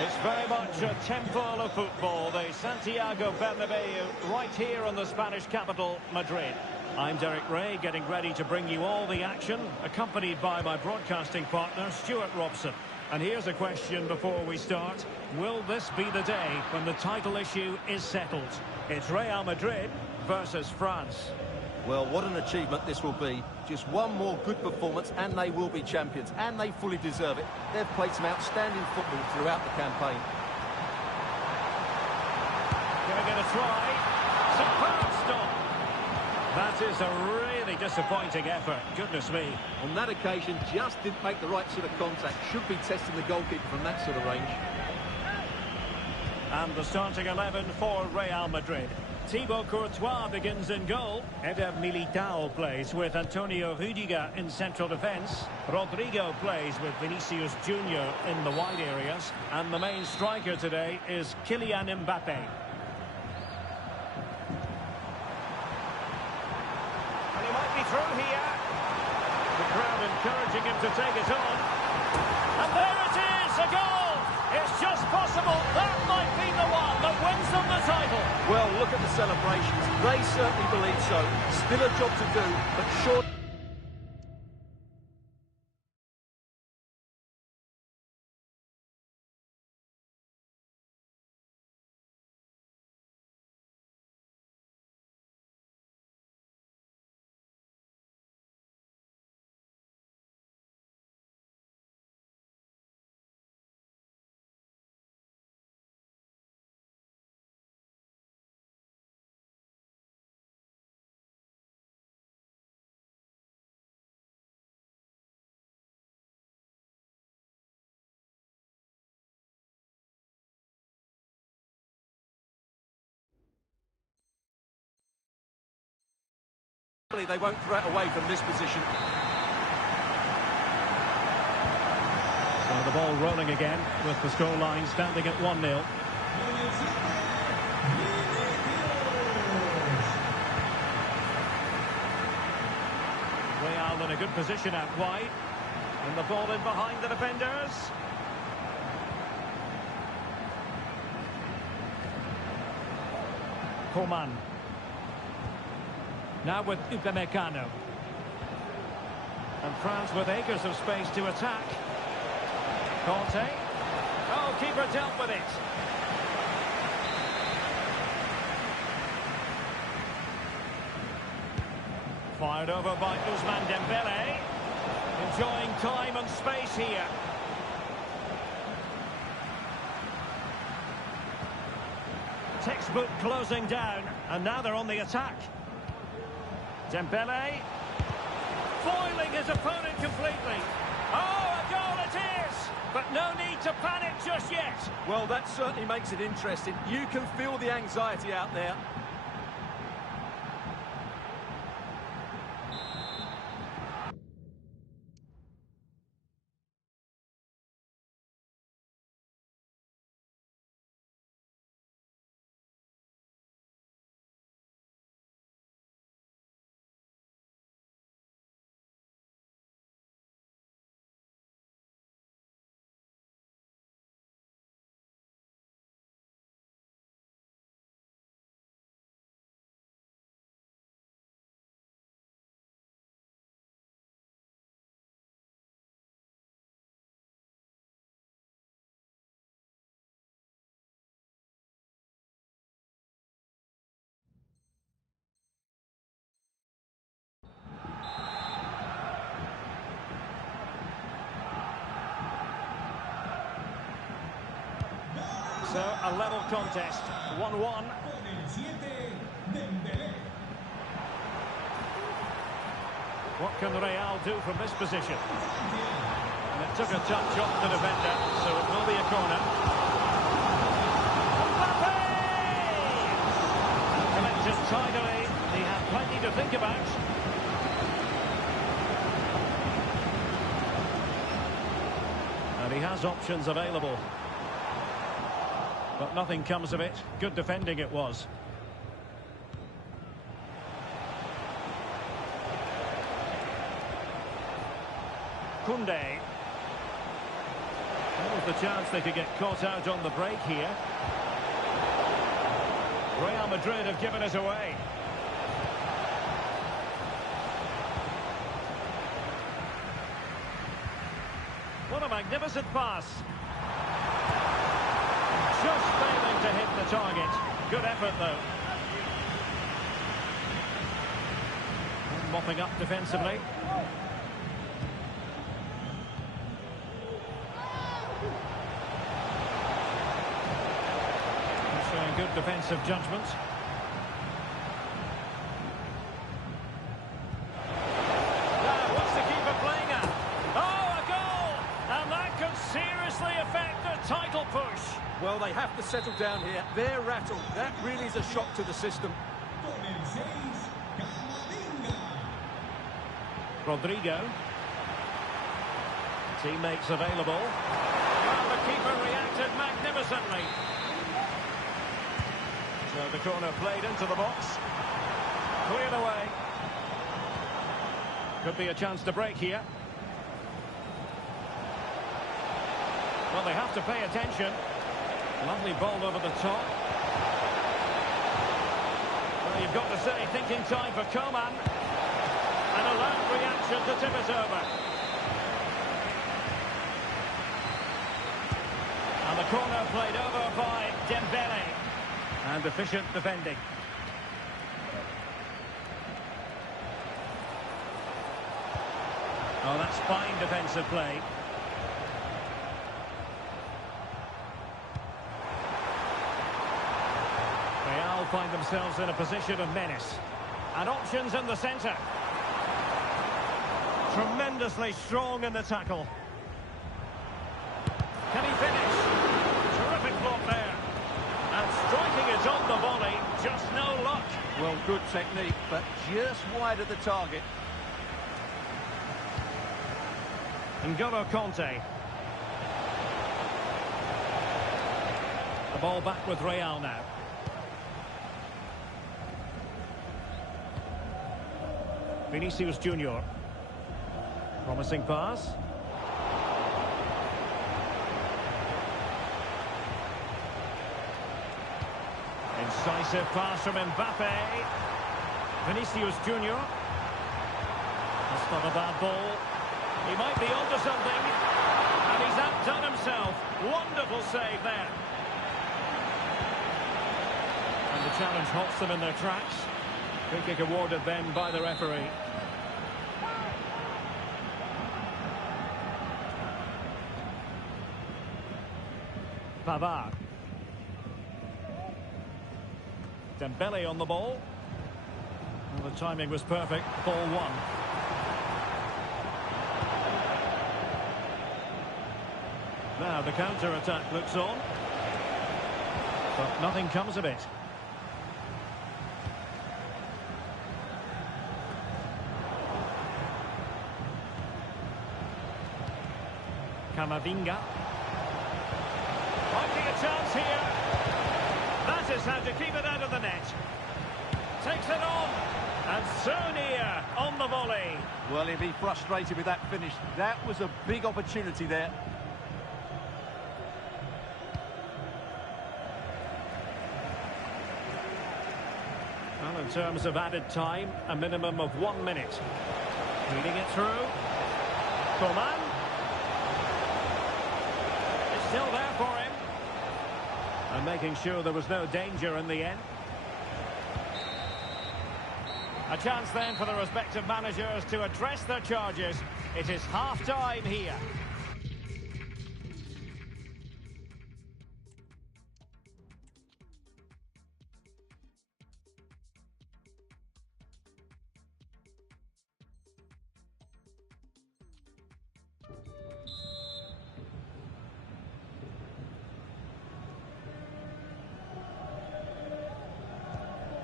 It's very much a temple of football, the Santiago Bernabeu, right here in the Spanish capital, Madrid. I'm Derek Ray, getting ready to bring you all the action, accompanied by my broadcasting partner, Stuart Robson. And here's a question before we start. Will this be the day when the title issue is settled? It's Real Madrid versus France. Well, what an achievement this will be. Just one more good performance and they will be champions, and they fully deserve it. They've played some outstanding football throughout the campaign. Giving it a try. Superb stop. That is a really disappointing effort. Goodness me. On that occasion, just didn't make the right sort of contact. Should be testing the goalkeeper from that sort of range. And the starting 11 for Real Madrid. Thibaut Courtois begins in goal. Eder Militao plays with Antonio Rüdiger in central defence. Rodrigo plays with Vinicius Junior in the wide areas. And the main striker today is Kylian Mbappe. And he might be through here. The crowd encouraging him to take it on. And there it is, a goal! It's just possible that might be the one that wins them the title. Well, look at the celebrations. They certainly believe so. Still a job to do, but sure. They won't throw it away from this position. So the ball rolling again with the scoreline standing at 1-0. Real in a good position out wide. And the ball in behind the defenders. Coman. Now with Upamecano. And France with acres of space to attack. Conte. Oh, keeper dealt with it. Fired over by Ousmane Dembele. Enjoying time and space here. Textbook closing down. And now they're on the attack. Dembele, foiling his opponent completely. Oh, a goal it is! But no need to panic just yet. Well, that certainly makes it interesting. You can feel the anxiety out there. So, a level contest, 1-1. What can Real do from this position? And it took a touch off the defender, so it will be a corner. Mbappe! Collected tidily. He had plenty to think about. And he has options available. But nothing comes of it. Good defending it was. Koundé. Now's the chance they could get caught out on the break here. Real Madrid have given us away. What a magnificent pass. Just failing to hit the target. Good effort, though. Mopping up defensively. Showing good defensive judgment. Now, what's the keeper playing at? Oh, a goal! And that could seriously affect the title push. Well, they have to settle down here. They're rattled. That really is a shock to the system. Rodrigo. Teammates available. Well, the keeper reacted magnificently. So the corner played into the box. Cleared away. Could be a chance to break here. Well, they have to pay attention. Lovely ball over the top. Well, you've got to say, thinking time for Coman. An alert reaction to tip it over. And the corner played over by Dembele. And efficient defending. Oh, that's fine defensive play. Real find themselves in a position of menace. And options in the centre. Tremendously strong in the tackle. Can he finish? Terrific block there. And striking it on the volley, just no luck. Well, good technique, but just wide of the target. N'Golo Kanté. The ball back with Real now. Vinicius Junior. Promising pass. Incisive pass from Mbappe. Vinicius Junior. That's not a bad ball. He might be onto something. And he's outdone himself. Wonderful save there. And the challenge halts them in their tracks. Free kick awarded then by the referee. Pavard. Dembele on the ball. Well, the timing was perfect. Ball one. Now the counter-attack looks on. But nothing comes of it. Camavinga. Might be a chance here. That is how to keep it out of the net. Takes it on. And so near on the volley. Well, he'll be frustrated with that finish. That was a big opportunity there. Well, in terms of added time, a minimum of 1 minute. Reading it through. Coman. It's still there for him. And making sure there was no danger in the end. A chance then for the respective managers to address their charges. It is half-time here.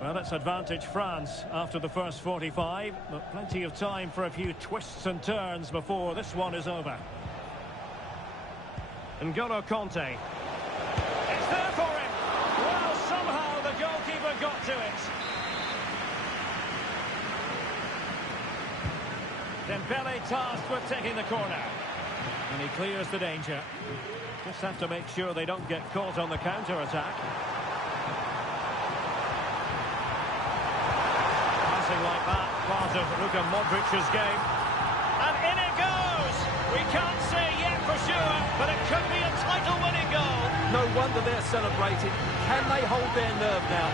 Well, it's advantage France after the first 45, but plenty of time for a few twists and turns before this one is over. N'Golo Kanté. It's there for him! Well, somehow the goalkeeper got to it. Dembele tasked with taking the corner. And he clears the danger. Just have to make sure they don't get caught on the counter-attack. Passing like that, part of Luka Modric's game. And in it goes! We can't say yet for sure, but it could be a title-winning goal. No wonder they're celebrating. Can they hold their nerve now?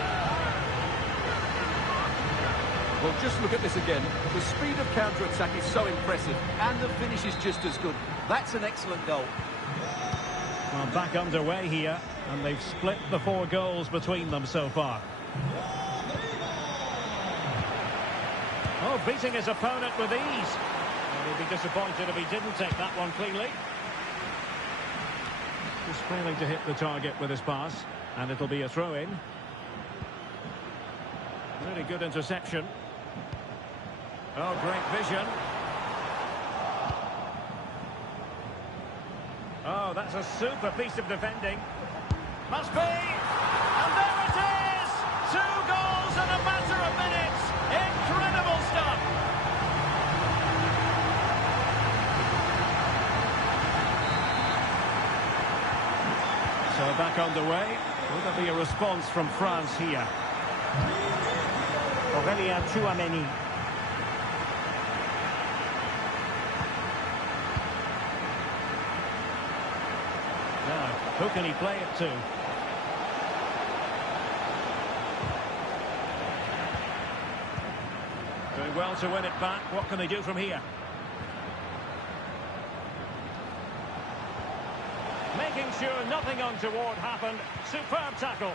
Well, just look at this again. The speed of counter-attack is so impressive, and the finish is just as good. That's an excellent goal. Well, back underway here, and they've split the 4 goals between them so far. Oh, beating his opponent with ease. Well, he'd be disappointed if he didn't take that one cleanly. Just failing to hit the target with his pass, and it'll be a throw-in. Really good interception. Oh, great vision. Oh, that's a super piece of defending. Must be! And there it is! 2 goals in a matter of minutes! Incredible stuff! So back underway. Will there be a response from France here? Aurélien Tchouameni. Now, who can he play it to? Doing well to win it back. What can they do from here? Making sure nothing untoward happened. Superb tackle.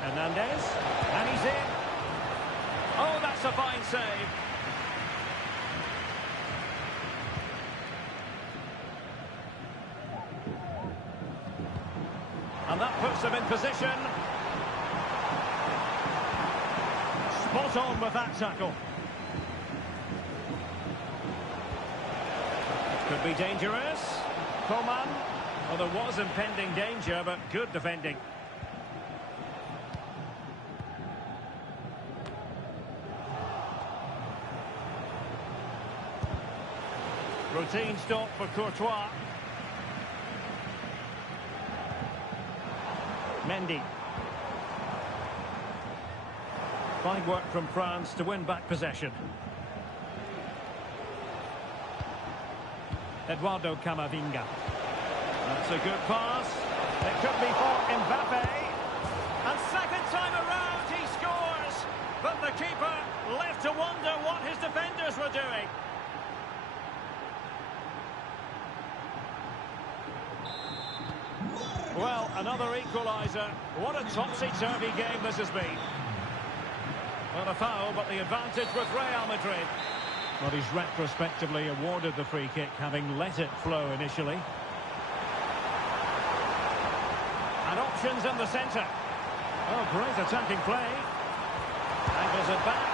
Hernandez. And he's in. Oh, that's a fine save. And that puts them in position. Spot on with that tackle. Could be dangerous. Coman. Well, there was impending danger, but good defending. Routine stop for Courtois. Mendy. Fine work from France to win back possession. Eduardo Camavinga. That's a good pass. It could be for Mbappe. And second time around he scores. But the keeper left to wonder what his defenders were doing. Well, another equaliser. What a topsy-turvy game this has been. Well, a foul, but the advantage with Real Madrid. Well, he's retrospectively awarded the free kick, having let it flow initially. And options in the centre. Oh, great attacking play. Angles it back.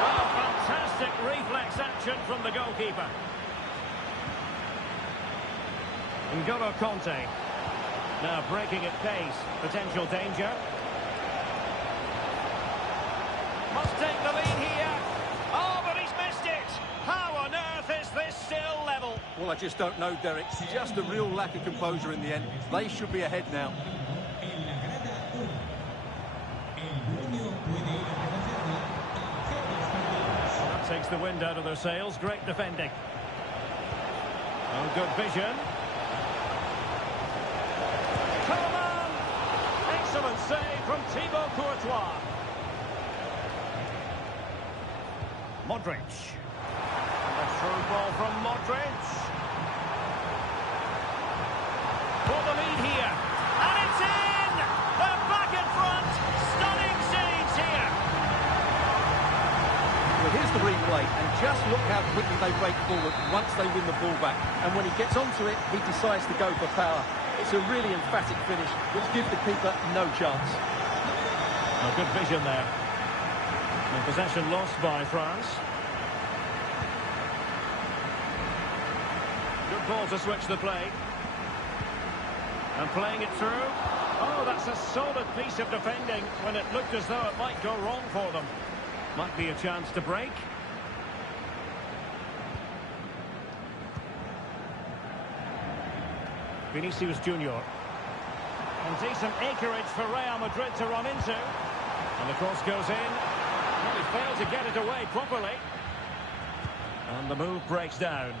Well, fantastic reflex action from the goalkeeper. N'Golo Kanté. Now breaking at pace. Potential danger. Must take the lead here. Oh, but he's missed it. How on earth is this still level? Well, I just don't know, Derek. Just a real lack of composure in the end. They should be ahead now. That takes the wind out of their sails. Great defending. Oh, good vision. Coman! Excellent save from Thibaut Courtois. Modric. A through ball from Modric. For the lead here. And it's in! They're back in front. Stunning scenes here. Well, here's the replay, and just look how quickly they break forward once they win the ball back. And when he gets onto it, he decides to go for power. It's a really emphatic finish, which gives the keeper no chance. A good vision there. And possession lost by France. Good ball to switch the play. And playing it through. Oh, that's a solid piece of defending when it looked as though it might go wrong for them. Might be a chance to break. Vinicius Junior. And decent acreage for Real Madrid to run into. And the cross goes in. Well, he failed to get it away properly. And the move breaks down.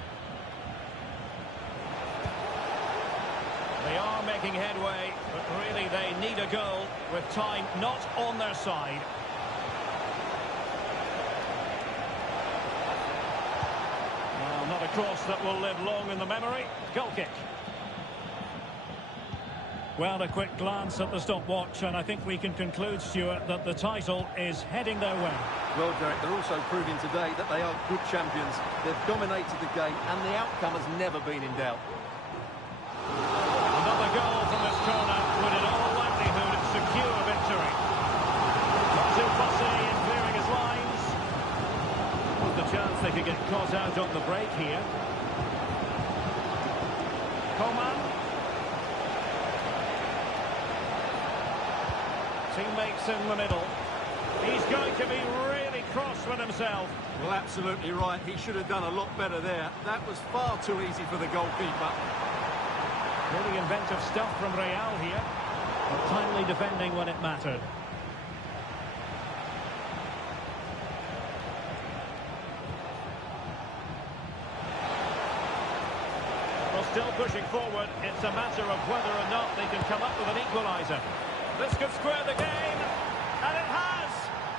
They are making headway, but really they need a goal with time not on their side. Well, not a cross that will live long in the memory. Goal kick. Well, a quick glance at the stopwatch, and I think we can conclude, Stuart, that the title is heading their way. Well, Derek, they're also proving today that they are good champions. They've dominated the game, and the outcome has never been in doubt. Another goal from this corner would in all likelihood secure victory. Not too fussy in clearing his lines. With the chance they could get caught out on the break here. Coman. Teammates in the middle. He's going to be really cross with himself. Well, absolutely right. He should have done a lot better there. That was far too easy for the goalkeeper. Really inventive stuff from Real here. But timely defending when it mattered. Well, still pushing forward. It's a matter of whether or not they can come up with an equaliser. This could square the game, and it has!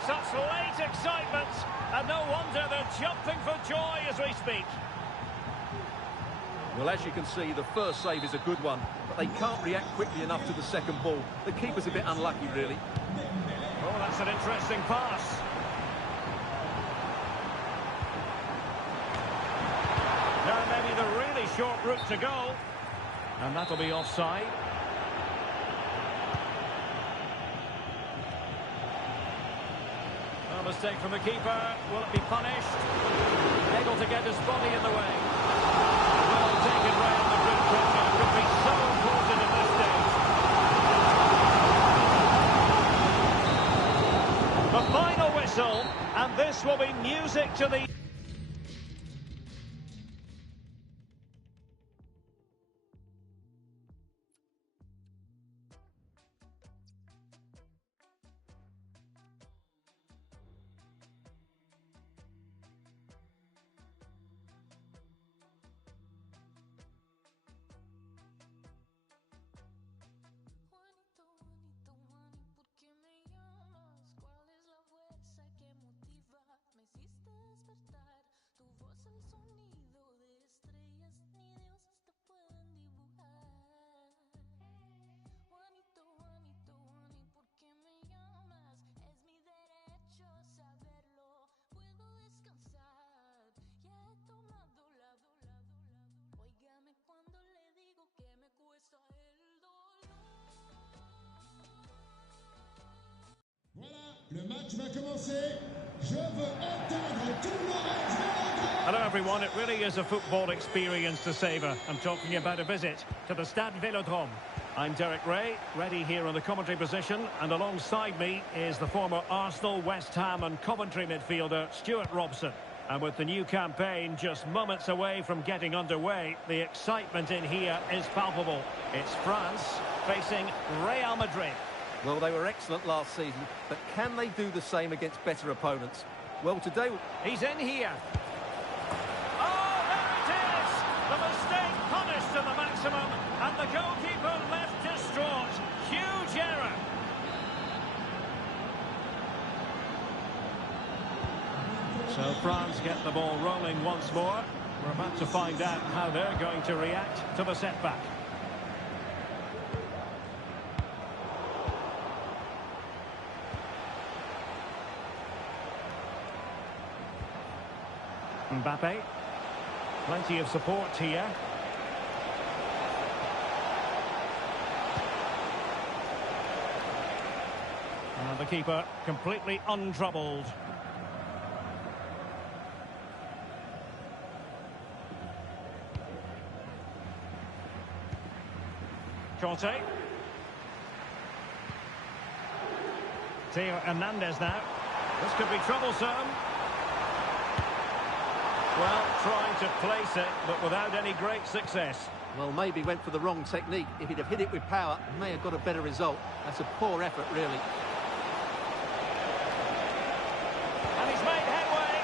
Such late excitement, and no wonder they're jumping for joy as we speak. Well, as you can see, the first save is a good one, but they can't react quickly enough to the second ball. The keeper's a bit unlucky, really. Oh, that's an interesting pass. Now maybe the really short route to go, and that'll be offside. A mistake from the keeper. Will it be punished? Able to get his body in the way. Well taken, Real Madrid corner. Could be so important at this stage. The final whistle, and this will be music to the... Le match va commencer. Je veux entendre tout le monde. Hello everyone, it really is a football experience to savour. I'm talking about a visit to the Stade Vélodrome. I'm Derek Ray, ready here on the commentary position, and alongside me is the former Arsenal, West Ham and Coventry midfielder Stuart Robson. And with the new campaign just moments away from getting underway, the excitement in here is palpable. It's France facing Real Madrid. Well, they were excellent last season, but can they do the same against better opponents? Well, today... He's in here. Oh, there it is! The mistake punished to the maximum, and the goalkeeper left distraught. Huge error. So France get the ball rolling once more. We're about to find out how they're going to react to the setback. Mbappe. Plenty of support here. And the keeper completely untroubled. Conte. Theo Hernandez now. This could be troublesome. Well, trying to place it, but without any great success. Well, maybe went for the wrong technique. If he'd have hit it with power, may have got a better result. That's a poor effort, really. And he's made headway.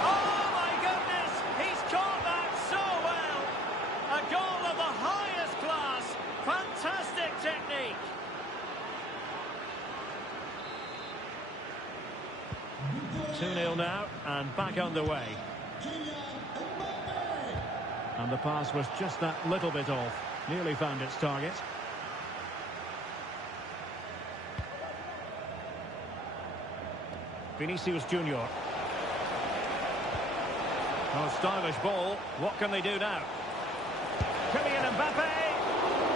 Oh, my goodness! He's caught that so well! A goal of the highest class. Fantastic technique. Two 2-0 now, and back underway. And the pass was just that little bit off. Nearly found its target. Vinicius Junior. Oh, stylish ball. What can they do now? Kylian Mbappe.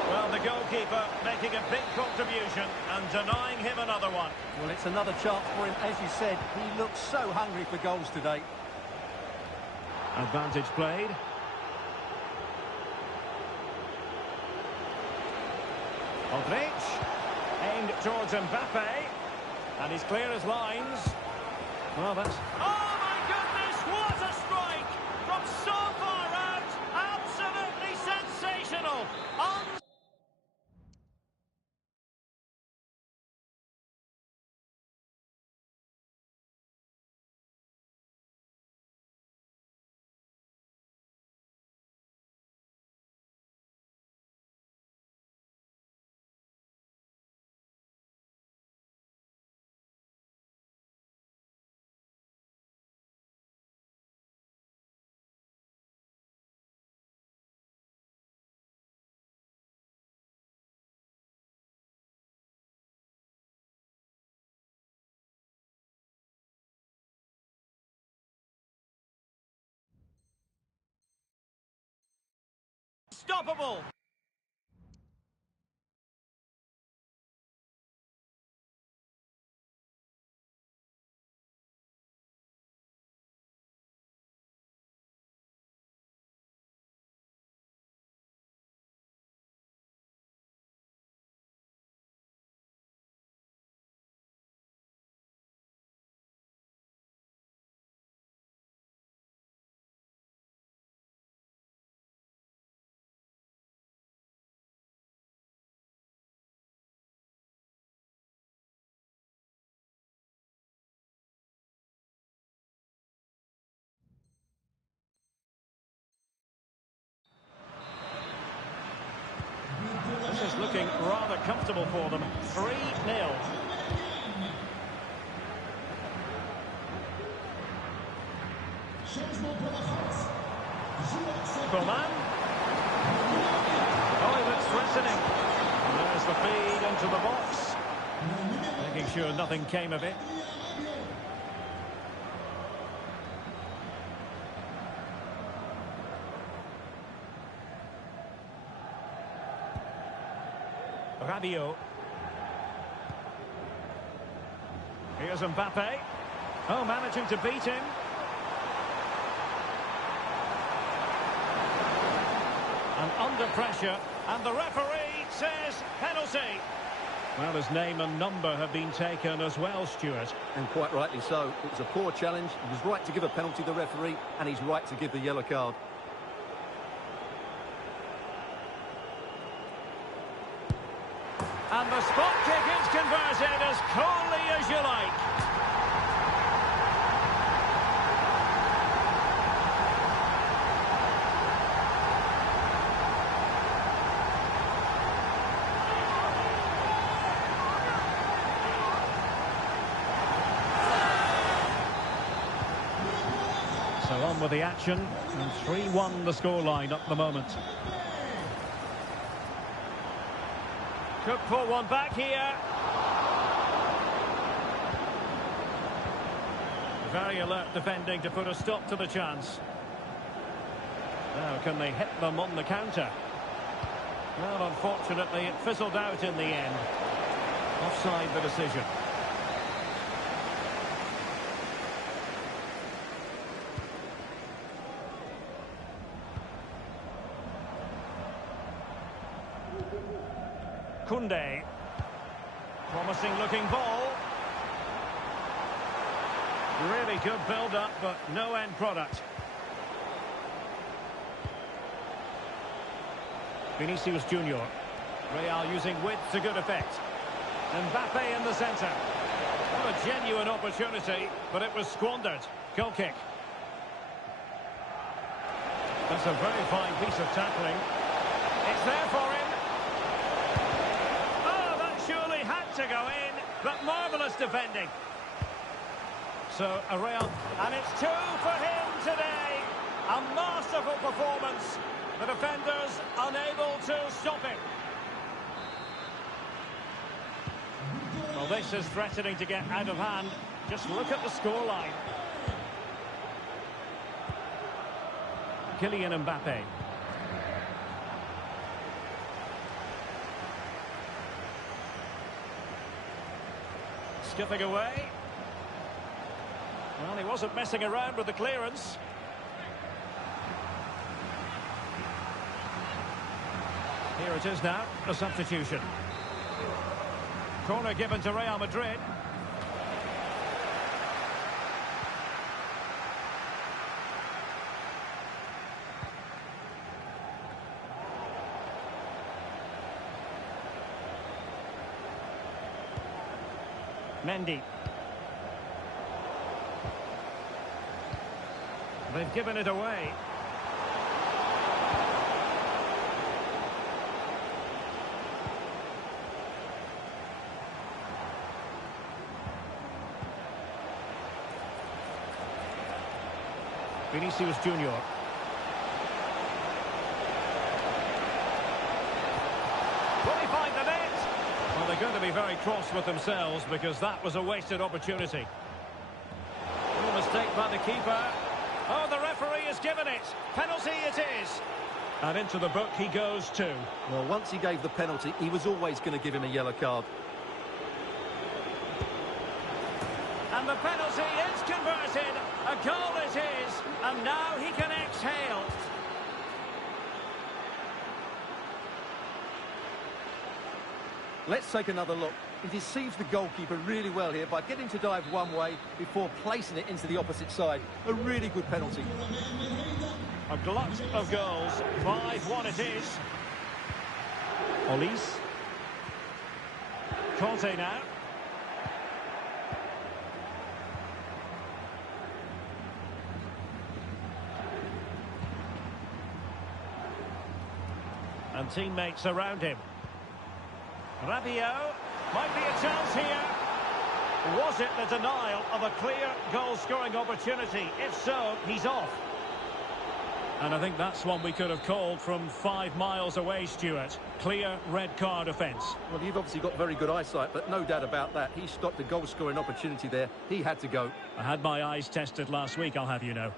Well, the goalkeeper making a big contribution and denying him another one. Well, it's another chance for him. As you said, he looks so hungry for goals today. Advantage played. Modric. Aimed towards Mbappe. And he's clear as lines. Well, that's... Oh, my goodness! What a strike! From so far out! Absolutely sensational! Unstoppable! This is looking rather comfortable for them. 3-0. Coman. Oh, he looks threatening. And there's the feed into the box. Making sure nothing came of it. Rabiot. Here's Mbappe. Oh, managing to beat him. And under pressure, and the referee says penalty. Well, his name and number have been taken as well, Stuart. And quite rightly so. It was a poor challenge. He was right to give a penalty to the referee, and he's right to give the yellow card. And the spot kick is converted as coolly as you like. So on with the action, and 3-1 the scoreline at the moment. Could put one back here. Very alert defending to put a stop to the chance. Now, can they hit them on the counter? Well, unfortunately, it fizzled out in the end. Offside the decision. Koundé. Promising looking ball. Really good build-up, but no end product. Vinicius Junior. Real using width to good effect. Mbappe in the centre. What a genuine opportunity, but it was squandered. Goal kick. That's a very fine piece of tackling. It's there for him. Oh, that surely had to go in, but marvellous defending. So, a Real, and it's 2 for him today. A masterful performance. The defenders unable to stop it. Well, this is threatening to get out of hand. Just look at the scoreline. Kylian Mbappe. Skipping away. Well, he wasn't messing around with the clearance. Here it is now, a substitution. Corner given to Real Madrid. Mendy. They've given it away. Vinicius Junior. Will he find the net? Well, they're going to be very cross with themselves because that was a wasted opportunity. No mistake by the keeper. Oh, the referee has given it. Penalty it is. And into the book he goes too. Well, once he gave the penalty, he was always going to give him a yellow card. And the penalty is converted. A goal it is. And now he can exhale. Let's take another look. He deceives the goalkeeper really well here by getting to dive one way before placing it into the opposite side. A really good penalty. A glut of goals. 5-1 it is. Olise. Conte now. And teammates around him. Rabiot, might be a chance here. Was it the denial of a clear goal-scoring opportunity? If so, he's off. And I think that's one we could have called from 5 miles away, Stuart. Clear red card offence. Well, you've obviously got very good eyesight, but no doubt about that. He stopped a goal-scoring opportunity there. He had to go. I had my eyes tested last week, I'll have you know.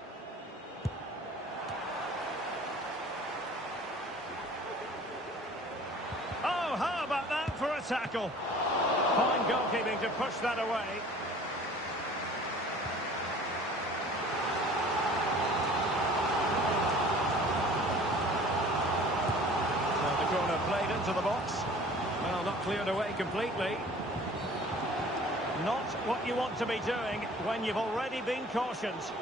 Oh, how about that for a tackle? Fine goalkeeping to push that away. So the corner played into the box. Well, not cleared away completely. Not what you want to be doing when you've already been cautioned.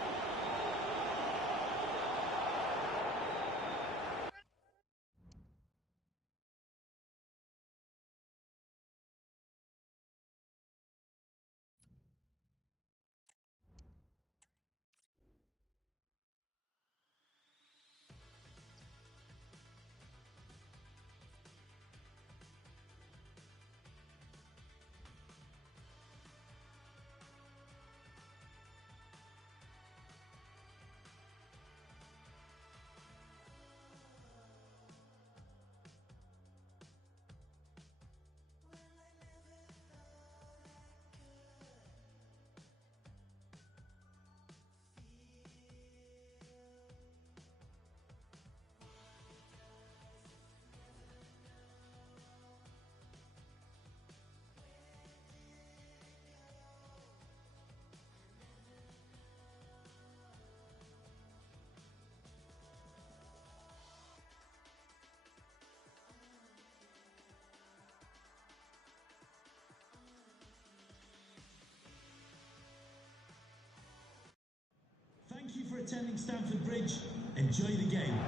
Thank you for attending Stamford Bridge. Enjoy the game.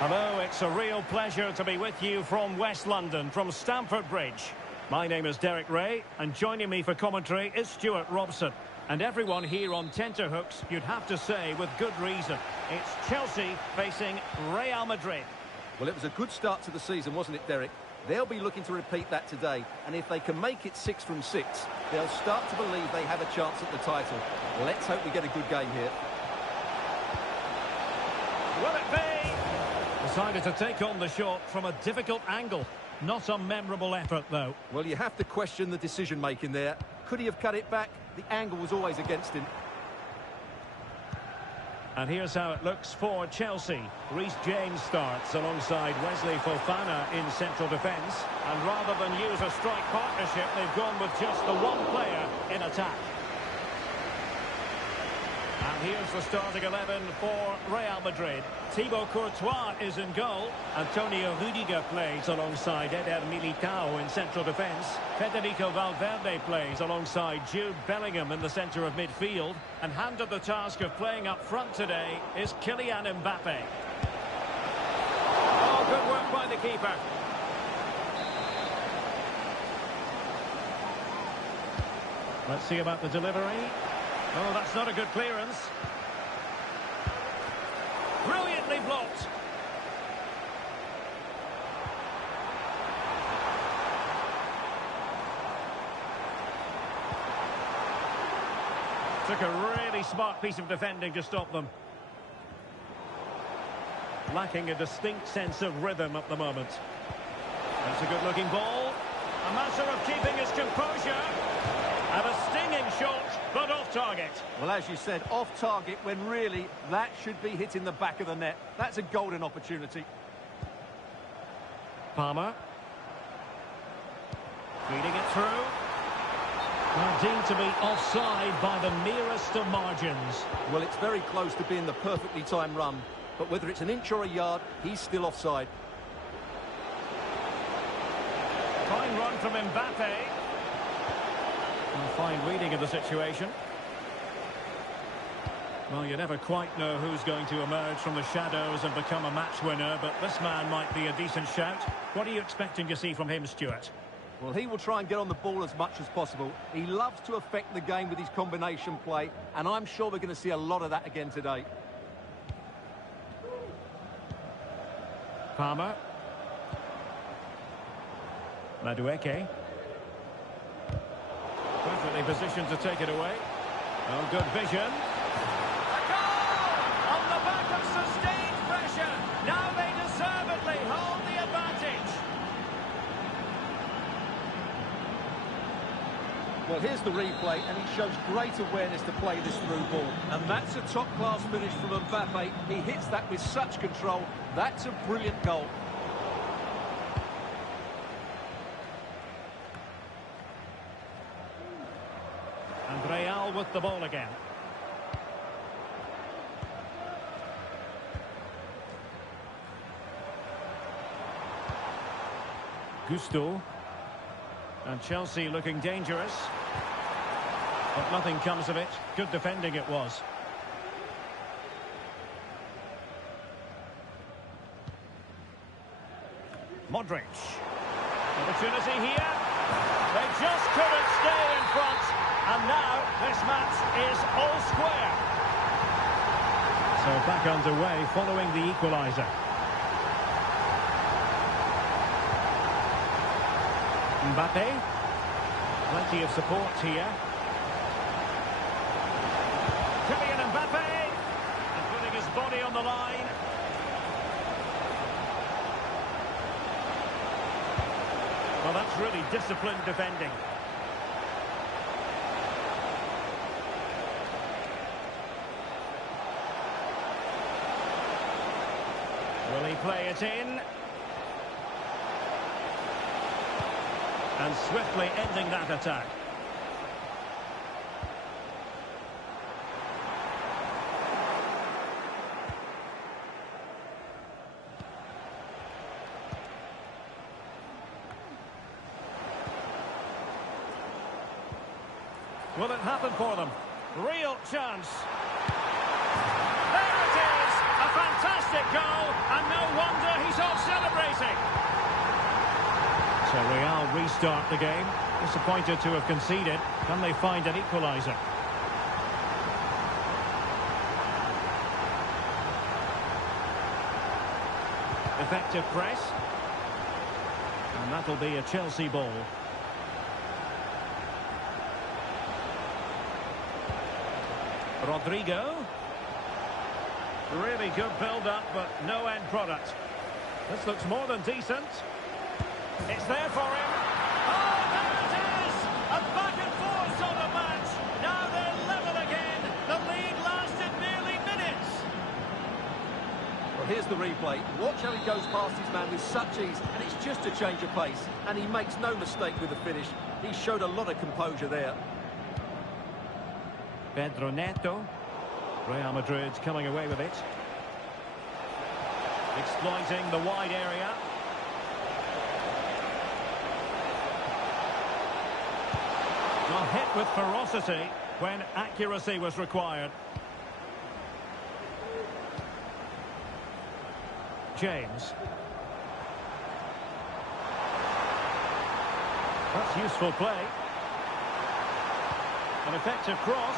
Hello, it's a real pleasure to be with you from West London, from Stamford Bridge. My name is Derek Ray, and joining me for commentary is Stuart Robson. And everyone here on tenterhooks, you'd have to say, with good reason. It's Chelsea facing Real Madrid. Well, it was a good start to the season, wasn't it, Derek? They'll be looking to repeat that today, and if they can make it 6 from 6, they'll start to believe they have a chance at the title. Let's hope we get a good game here. Will it be? Decided to take on the shot from a difficult angle. Not a memorable effort, though. Well, you have to question the decision-making there. Could he have cut it back? The angle was always against him. And here's how it looks for Chelsea. Reece James starts alongside Wesley Fofana in central defence. And rather than use a strike partnership, they've gone with just the one player in attack. And here's the starting 11 for Real Madrid. Thibaut Courtois is in goal. Antonio Rudiger plays alongside Eder Militao in central defence. Federico Valverde plays alongside Jude Bellingham in the centre of midfield. And handed the task of playing up front today is Kylian Mbappe. Oh, good work by the keeper. Let's see about the delivery. Oh, that's not a good clearance. Brilliantly blocked. Took a really smart piece of defending to stop them. Lacking a distinct sense of rhythm at the moment. That's a good-looking ball. A matter of keeping his composure. And a stinging shot, but off target. Well, as you said, off target when really that should be hitting the back of the net. That's a golden opportunity. Palmer. Feeding it through. Well, deemed to be offside by the merest of margins. Well, it's very close to being the perfectly timed run. But whether it's an inch or a yard, he's still offside. Fine run from Mbappe. Fine reading of the situation. Well, you never quite know who's going to emerge from the shadows and become a match winner, but this man might be a decent shout. What are you expecting to see from him, Stuart? Well, he will try and get on the ball as much as possible. He loves to affect the game with his combination play, and I'm sure we're going to see a lot of that again today. Palmer. Madueke. Perfectly positioned to take it away. Oh, good vision. A goal! On the back of sustained pressure. Now they deservedly hold the advantage. Well, here's the replay, and he shows great awareness to play this through ball. And that's a top-class finish from Mbappe. He hits that with such control. That's a brilliant goal. And Real with the ball again. Gusto. And Chelsea looking dangerous. But nothing comes of it. Good defending it was. Modric. Opportunity here. They just couldn't stay in front. And now this match is all square. So back underway following the equaliser. Mbappe. Plenty of support here. Kylian Mbappe. And putting his body on the line. Well, that's really disciplined defending. Will he play it in? And swiftly ending that attack. Will it happen for them? Real chance. There it is! A fantastic goal, and no wonder celebrating. So Real restart the game. Disappointed to have conceded. Can they find an equaliser? Effective press. And that'll be a Chelsea ball. Rodrigo. Really good build-up, but no end product. This looks more than decent. It's there for him. Oh, there it is! A back-and-forth sort of match. Now they're level again. The lead lasted nearly minutes. Well, here's the replay. Watch how he goes past his man with such ease, and it's just a change of pace. And he makes no mistake with the finish. He showed a lot of composure there. Pedro Neto. Real Madrid coming away with it. Exploiting the wide area. Well, hit with ferocity when accuracy was required. James. That's useful play. An effective cross.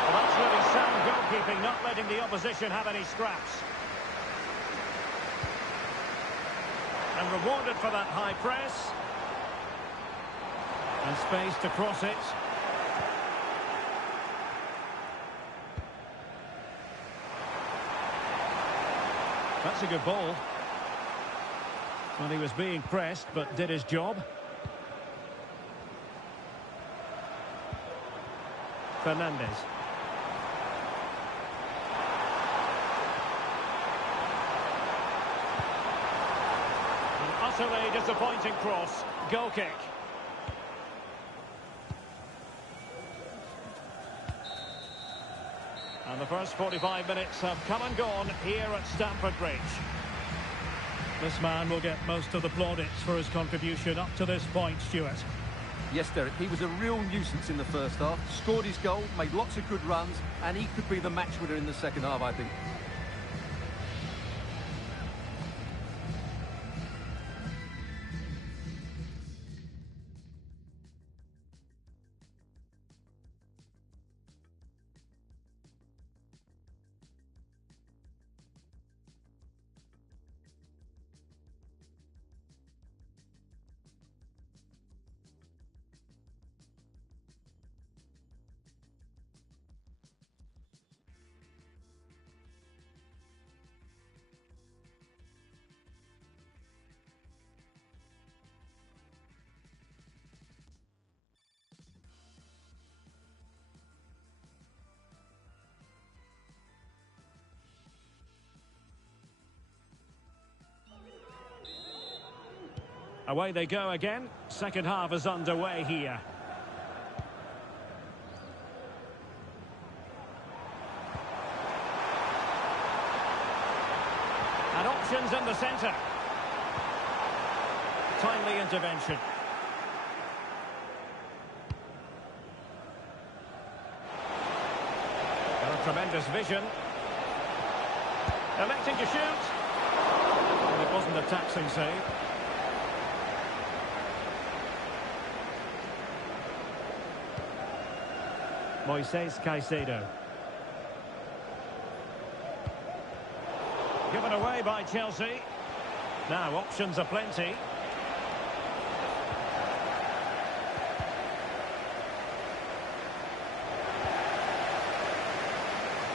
Well, that's really sound goalkeeping, not letting the opposition have any scraps. And rewarded for that high press. And space to cross it. That's a good ball. Well, he was being pressed, but did his job. Fernandez. An utterly disappointing cross. Goal kick. And the first 45 minutes have come and gone here at Stamford Bridge. This man will get most of the plaudits for his contribution up to this point, Stuart. Yes, Derek, he was a real nuisance in the first half. Scored his goal, made lots of good runs, and he could be the match winner in the second half, I think. Away they go again. Second half is underway here. And options in the centre. Timely intervention. Got a tremendous vision. Electing to shoot. And it wasn't a taxing save. Moises Caicedo. Given away by Chelsea. Now options are plenty.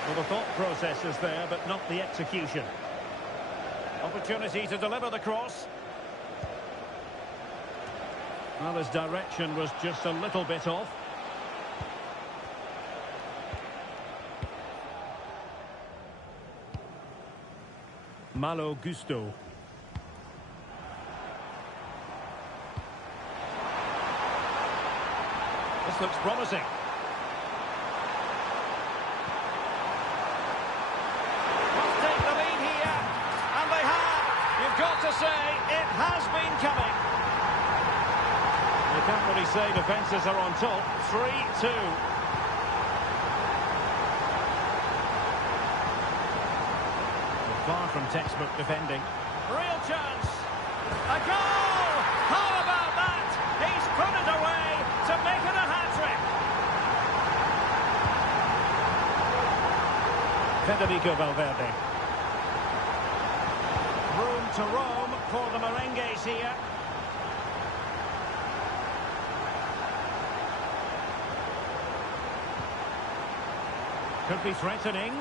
Well, the thought process is there, but not the execution. Opportunity to deliver the cross. Well, his direction was just a little bit off. Malo Gusto. This looks promising. Must take the lead here, and they have. You've got to say, it has been coming. You can't really say defences are on top. 3-2. Far from textbook defending. Real chance. A goal! How about that? He's put it away to make it a hat-trick. Federico Valverde. Room to roam for the merengues here. Could be threatening.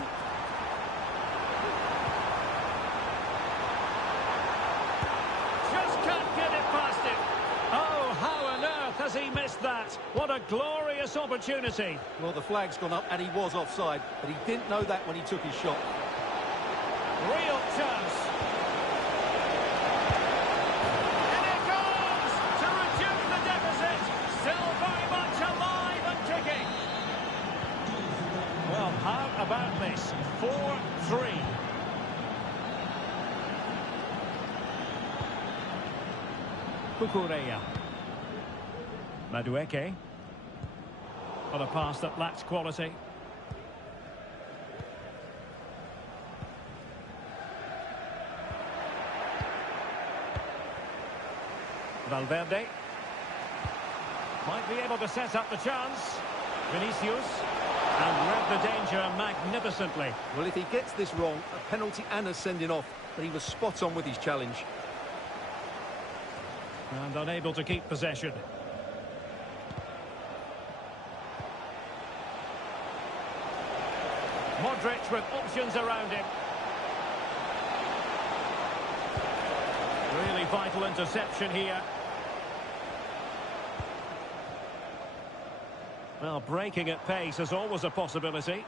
Just can't get it past him. Oh, how on earth has he missed that? What a glorious opportunity. Well, the flag's gone up and he was offside, but he didn't know that when he took his shot. Real chance. And it goes to reduce the deficit. Still very much alive and kicking. Well, how about this? 4-3. Kukureya. Madueke. On a pass that lacks quality. Valverde. Might be able to set up the chance. Vinicius. And read the danger magnificently. Well, if he gets this wrong, a penalty and a sending off, but he was spot on with his challenge. And unable to keep possession. Modric with options around him. Really vital interception here. Well, breaking at pace is always a possibility.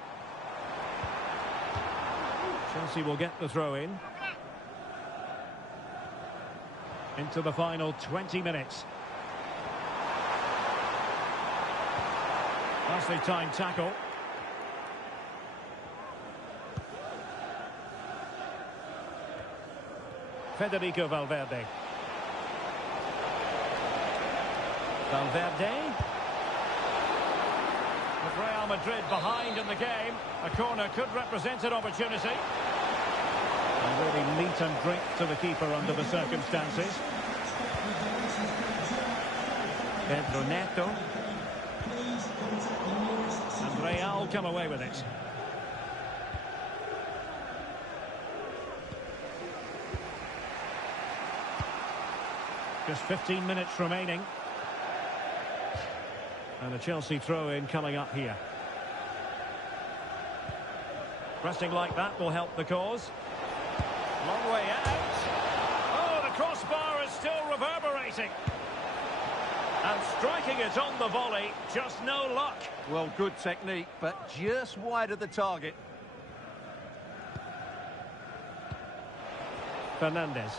Chelsea will get the throw in. Into the final 20 minutes. Nicely timed tackle. Federico Valverde. Valverde. With Real Madrid behind in the game, a corner could represent an opportunity. And really meat and drink to the keeper under the circumstances. Pedro Neto. And Real come away with it. Just 15 minutes remaining. And a Chelsea throw-in coming up here. Pressing like that will help the cause. Long way out. Oh, the crossbar is still reverberating. And striking it on the volley, just no luck. Well, good technique, but just wide of the target. Fernandez.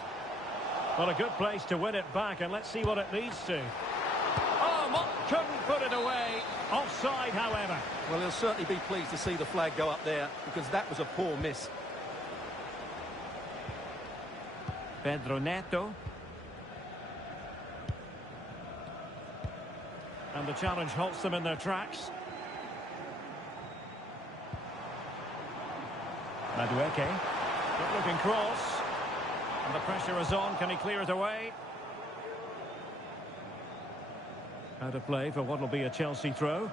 Well, a good place to win it back, and let's see what it leads to. Oh, Mott couldn't put it away. Offside, however. Well, he'll certainly be pleased to see the flag go up there, because that was a poor miss. Pedro Neto. And the challenge halts them in their tracks. Madueke. Good looking cross. And the pressure is on. Can he clear it away? Out of play for what will be a Chelsea throw.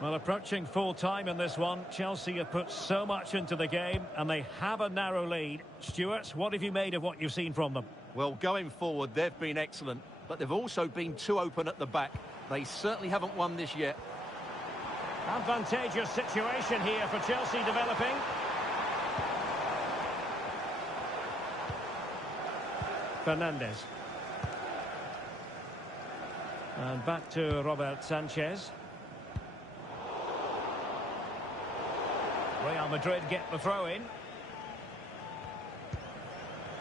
Well, approaching full time in this one. Chelsea have put so much into the game and they have a narrow lead. Stuart, what have you made of what you've seen from them? Well, going forward, they've been excellent, but they've also been too open at the back. They certainly haven't won this yet. Advantageous situation here for Chelsea developing. Fernandez. And back to Robert Sanchez. Real Madrid get the throw in.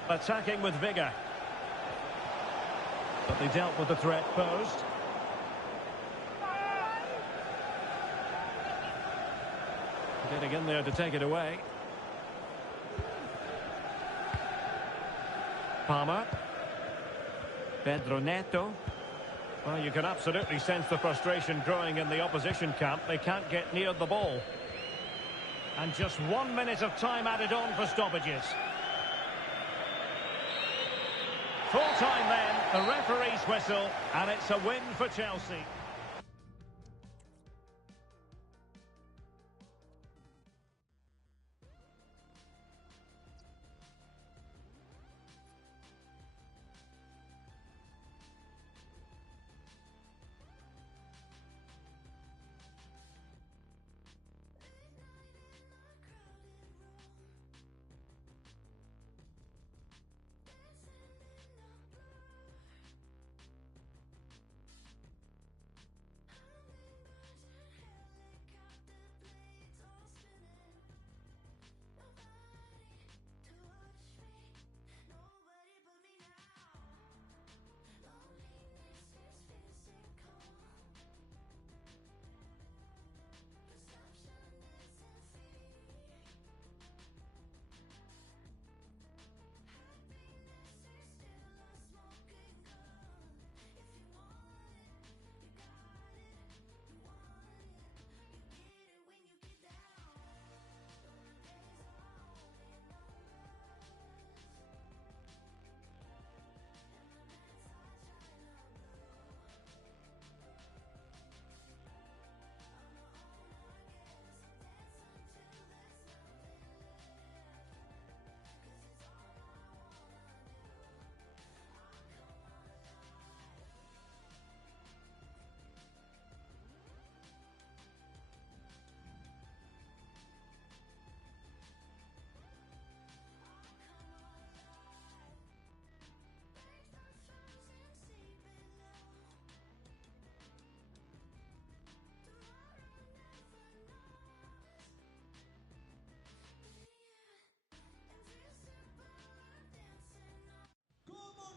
Attacking with vigour. But they dealt with the threat posed. Getting in there to take it away. Palmer. Pedro Neto. Well, you can absolutely sense the frustration growing in the opposition camp. They can't get near the ball. And just 1 minute of time added on for stoppages. Full time then, the referee's whistle, and it's a win for Chelsea.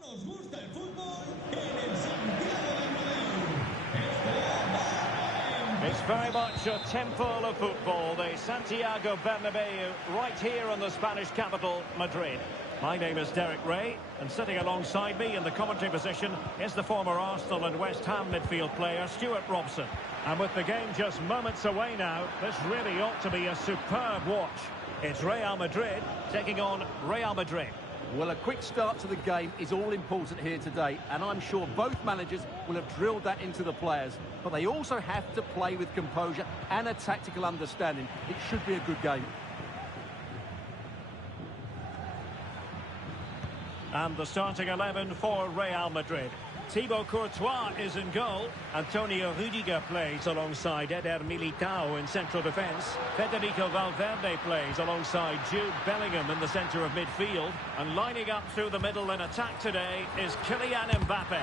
Nos gusta el fútbol en el Santiago Bernabéu. It's very much a temple of football, the Santiago Bernabéu, right here in the Spanish capital, Madrid. My name is Derek Ray, and sitting alongside me in the commentary position is the former Arsenal and West Ham midfield player, Stuart Robson. And with the game just moments away now, this really ought to be a superb watch. It's Real Madrid taking on Real Madrid. Well, a quick start to the game is all important here today, and I'm sure both managers will have drilled that into the players. But they also have to play with composure and a tactical understanding. It should be a good game. And the starting 11 for Real Madrid. Thibaut Courtois is in goal. Antonio Rudiger plays alongside Eder Militao in central defence. Federico Valverde plays alongside Jude Bellingham in the centre of midfield. And lining up through the middle in attack today is Kylian Mbappe.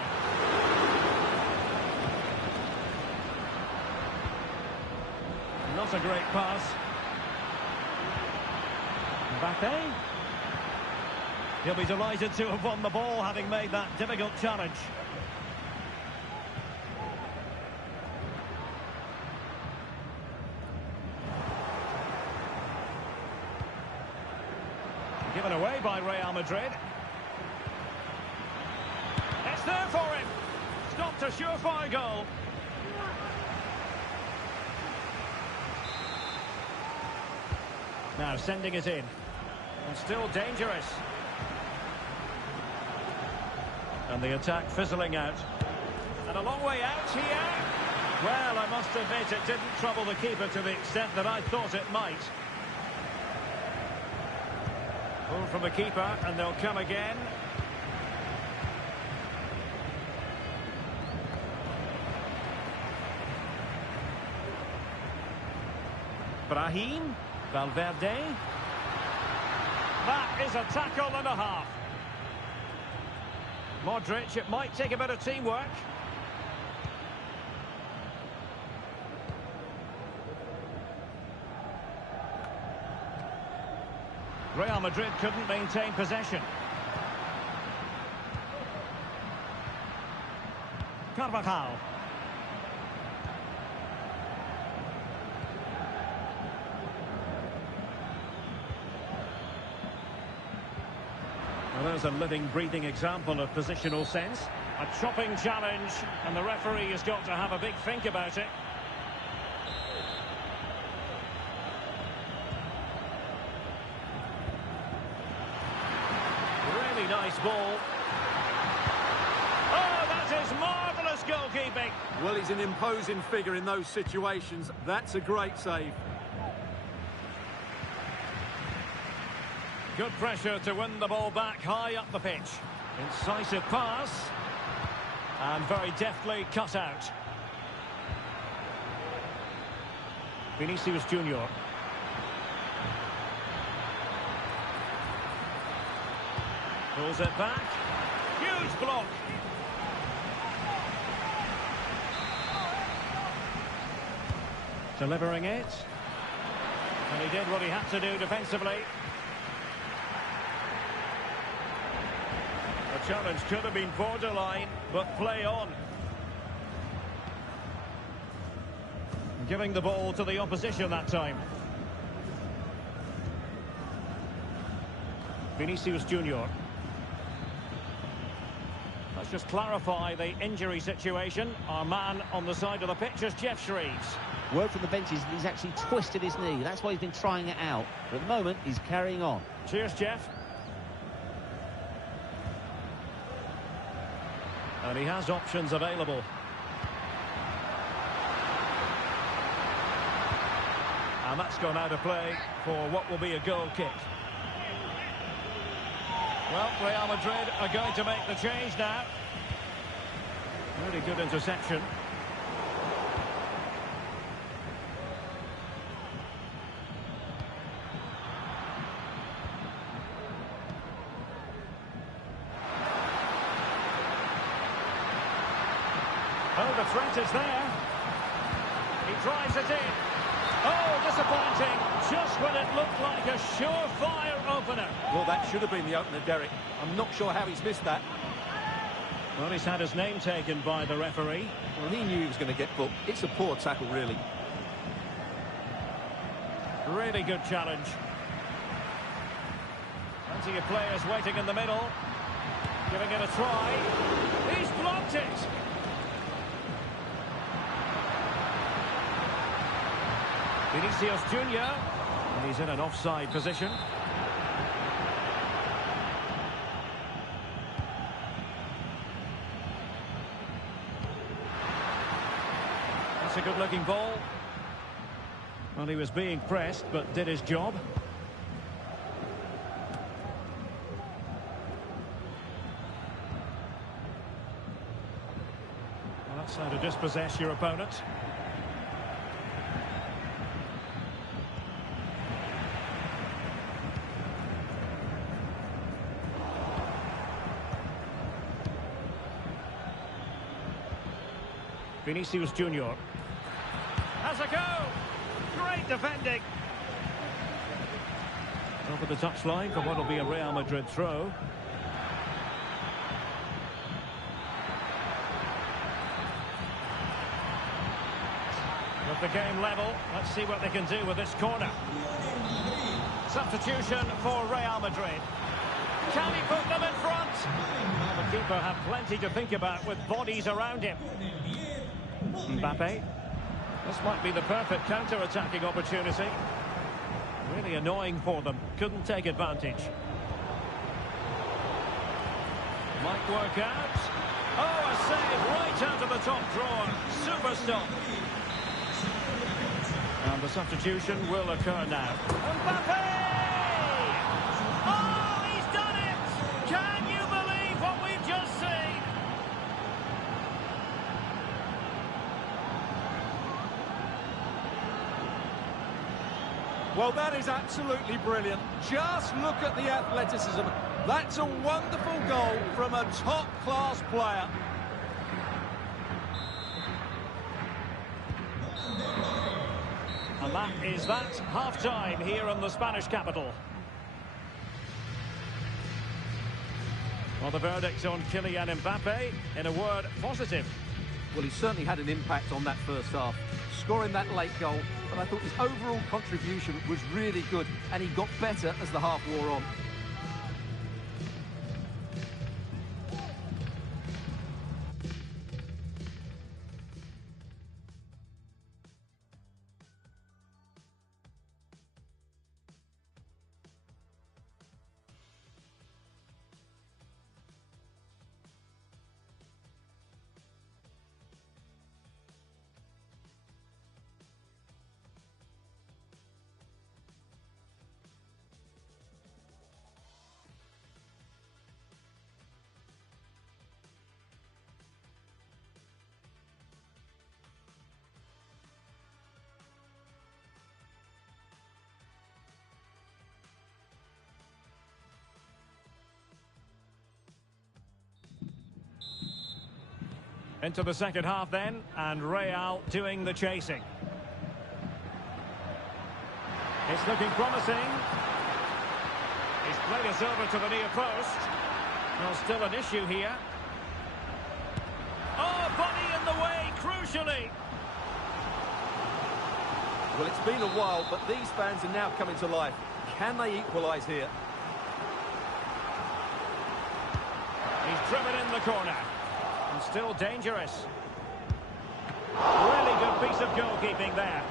Not a great pass. Mbappe. He'll be delighted to have won the ball, having made that difficult challenge. Given away by Real Madrid. It's there for him. Stopped a surefire goal. Now sending it in. And still dangerous. And the attack fizzling out. And a long way out here. Well, I must admit it didn't trouble the keeper to the extent that I thought it might. Pull from the keeper, and they'll come again. Brahim. Valverde. That is a tackle and a half. Modric, it might take a bit of teamwork. Real Madrid couldn't maintain possession. Carvajal. Well, there's a living, breathing example of positional sense. A chopping challenge, and the referee has got to have a big think about it. Really nice ball. Oh, that is marvellous goalkeeping. Well, he's an imposing figure in those situations. That's a great save. Good pressure to win the ball back high up the pitch. Incisive pass. And very deftly cut out. Vinicius Junior. Pulls it back. Huge block. Delivering it. And he did what he had to do defensively. The challenge could have been borderline, but play on. Giving the ball to the opposition that time. Vinicius Junior. Let's just clarify the injury situation. Our man on the side of the pitch is Jeff Shreves. Word from the benches that he's actually twisted his knee. That's why he's been trying it out. But at the moment, he's carrying on. Cheers, Jeff. And he has options available. And that's gone out of play for what will be a goal kick. Well, Real Madrid are going to make the change now. Really good interception. Oh, the threat is there. He drives it in. Oh, disappointing. Just when it looked like a surefire opener. Well, that should have been the opener, Derek. I'm not sure how he's missed that. Well, he's had his name taken by the referee. Well, he knew he was going to get booked. It's a poor tackle, really. Really good challenge. Plenty of players waiting in the middle. Giving it a try. He's blocked it. Vinicius Junior, and he's in an offside position. That's a good-looking ball. Well, he was being pressed, but did his job. Well, that's how to dispossess your opponent. Vinicius Junior. Has a go! Great defending! Over the touchline for what will be a Real Madrid throw. With the game level, let's see what they can do with this corner. Substitution for Real Madrid. Can he put them in front? Well, the keeper had plenty to think about with bodies around him. Mbappe. This might be the perfect counter-attacking opportunity. Really annoying for them. Couldn't take advantage. Might work out. Oh, a save right out of the top drawer. Super stop. And the substitution will occur now. Mbappe! Oh, he's done it! Can you believe what we've just seen? Well, that is absolutely brilliant. Just look at the athleticism. That's a wonderful goal from a top-class player. And that is that. Half-time here in the Spanish capital. Well, the verdict on Kylian Mbappe, in a word, positive. Well, he certainly had an impact on that first half, scoring that late goal, but I thought his overall contribution was really good, and he got better as the half wore on. Into the second half then, and Real doing the chasing. It's looking promising. He's played us over to the near post. Well, still an issue here. Oh, body in the way, crucially. Well, it's been a while, but these fans are now coming to life. Can they equalise here? He's driven in the corner. And still dangerous. Really good piece of goalkeeping there.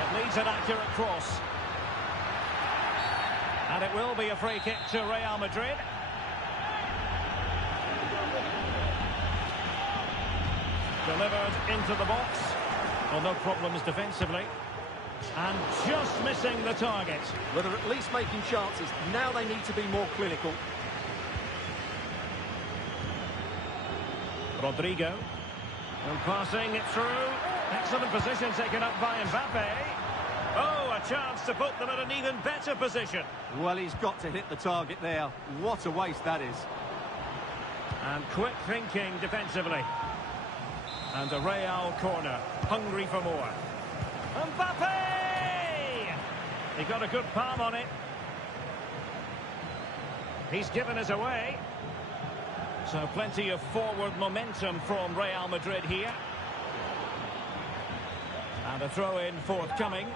It leads an accurate cross. And it will be a free kick to Real Madrid. Delivered into the box. Well, no problems defensively. And just missing the target. Well, they're at least making chances. Now they need to be more clinical. Rodrigo. And passing it through. Excellent position taken up by Mbappe. Oh, a chance to put them in an even better position. Well, he's got to hit the target there. What a waste that is. And quick thinking defensively. And a Real corner. Hungry for more. Mbappe! He got a good palm on it. He's given us away. So plenty of forward momentum from Real Madrid here. And a throw-in forthcoming.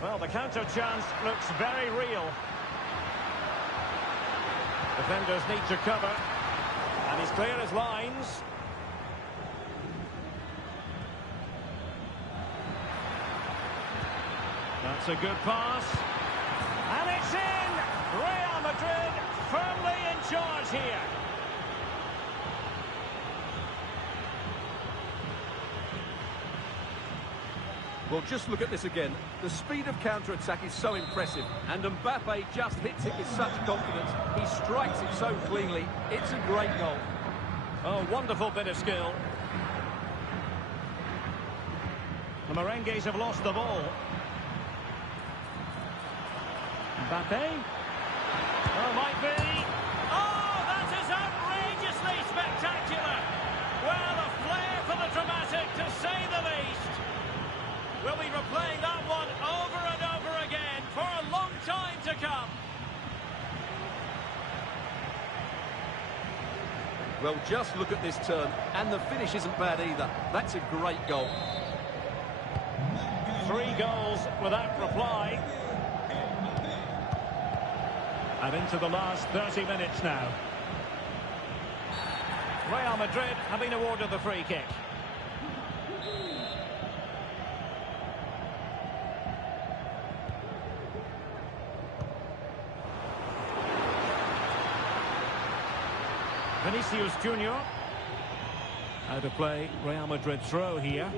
Well, the counter chance looks very real. Defenders need to cover. And he's clear his lines. That's a good pass. And it's in! Real Madrid firmly in charge here. Well, just look at this again. The speed of counter-attack is so impressive. And Mbappe just hits it with such confidence. He strikes it so cleanly. It's a great goal. Oh, wonderful bit of skill. The Merengues have lost the ball. Mbappe. Oh, might be. Oh, that is outrageously spectacular. Well, a flair for the dramatic, to say the least. We'll be replaying that one over and over again for a long time to come. Well, just look at this turn. And the finish isn't bad either. That's a great goal. 3 goals without reply. And into the last 30 minutes now. Real Madrid have been awarded the free kick. Vinicius Junior. How to play Real Madrid throw here.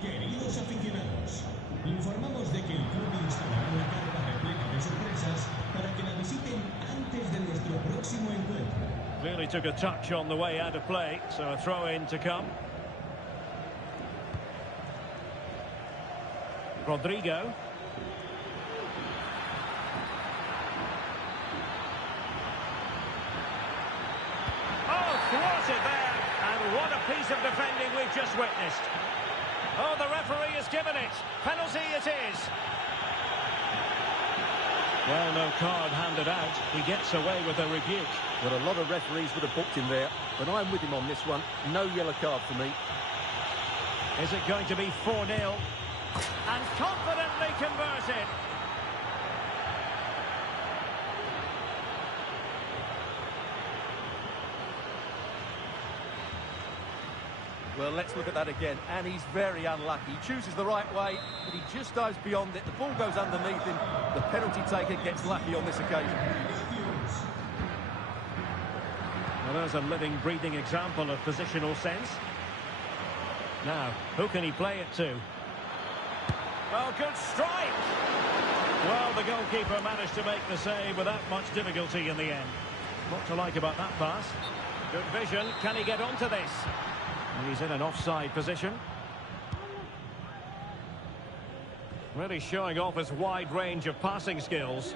Queridos aficionados, informamos de que el club instalará una carpa repleta de sorpresas para que la visiten antes de nuestro próximo encuentro. Clearly took a touch on the way out of play, so a throw-in to come. Rodrigo. Oh, thwarted there, and what a piece of defending we've just witnessed. Oh, the referee has given it. Penalty it is. Well, no card handed out. He gets away with a rebuke. Well, a lot of referees would have booked him there, but I'm with him on this one. No yellow card for me. Is it going to be 4-0? And confidently converted. Well, let's look at that again, and he's very unlucky. He chooses the right way, but he just dives beyond it. The ball goes underneath him. The penalty taker gets lucky on this occasion. Well, there's a living, breathing example of positional sense. Now, who can he play it to? Oh, good strike! Well, the goalkeeper managed to make the save without much difficulty in the end. What to like about that pass? Good vision. Can he get onto this? He's in an offside position. Really showing off his wide range of passing skills.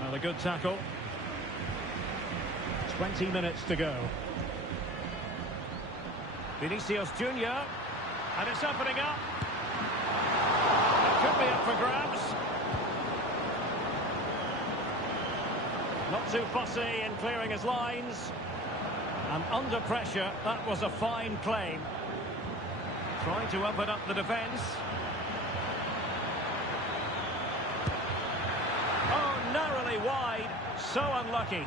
Well, a good tackle. 20 minutes to go. Vinicius Junior. And it's opening up. It could be up for grabs. Not too fussy in clearing his lines. And under pressure, that was a fine claim. Trying to open up the defence. Oh, narrowly wide. So unlucky.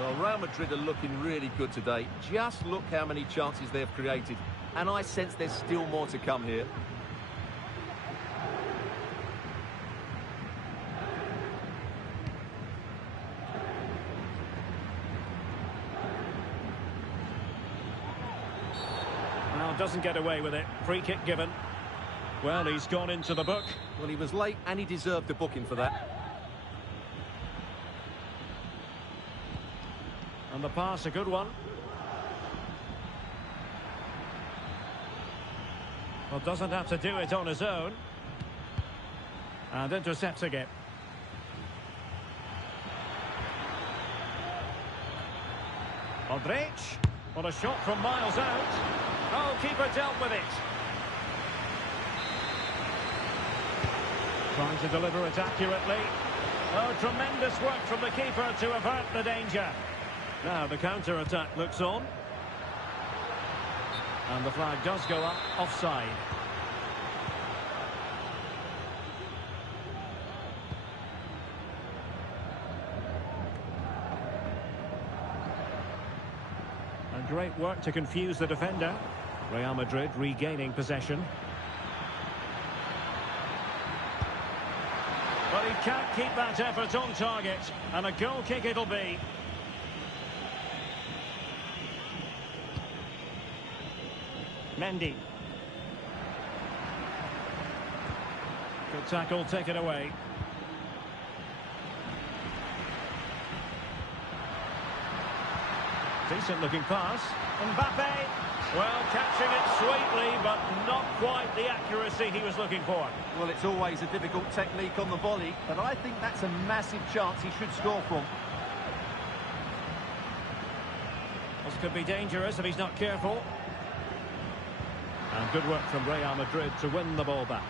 Well, Real Madrid are looking really good today. Just look how many chances they've created. And I sense there's still more to come here. Well, doesn't get away with it. Free kick given. Well, he's gone into the book. Well, he was late and he deserved a booking for that. And the pass, a good one. Well, doesn't have to do it on his own. And intercepting it. Modric. What a shot from miles out. Oh, keeper dealt with it. Trying to deliver it accurately. Oh, tremendous work from the keeper to avert the danger. Now the counter-attack looks on. And the flag does go up, offside. And great work to confuse the defender. Real Madrid regaining possession. But he can't keep that effort on target. And a goal kick it'll be. Mendy. Good tackle, taken away. Decent looking pass. Mbappe. Well, catching it sweetly, but not quite the accuracy he was looking for. Well, it's always a difficult technique on the volley, but I think that's a massive chance he should score from. This could be dangerous if he's not careful. And good work from Real Madrid to win the ball back.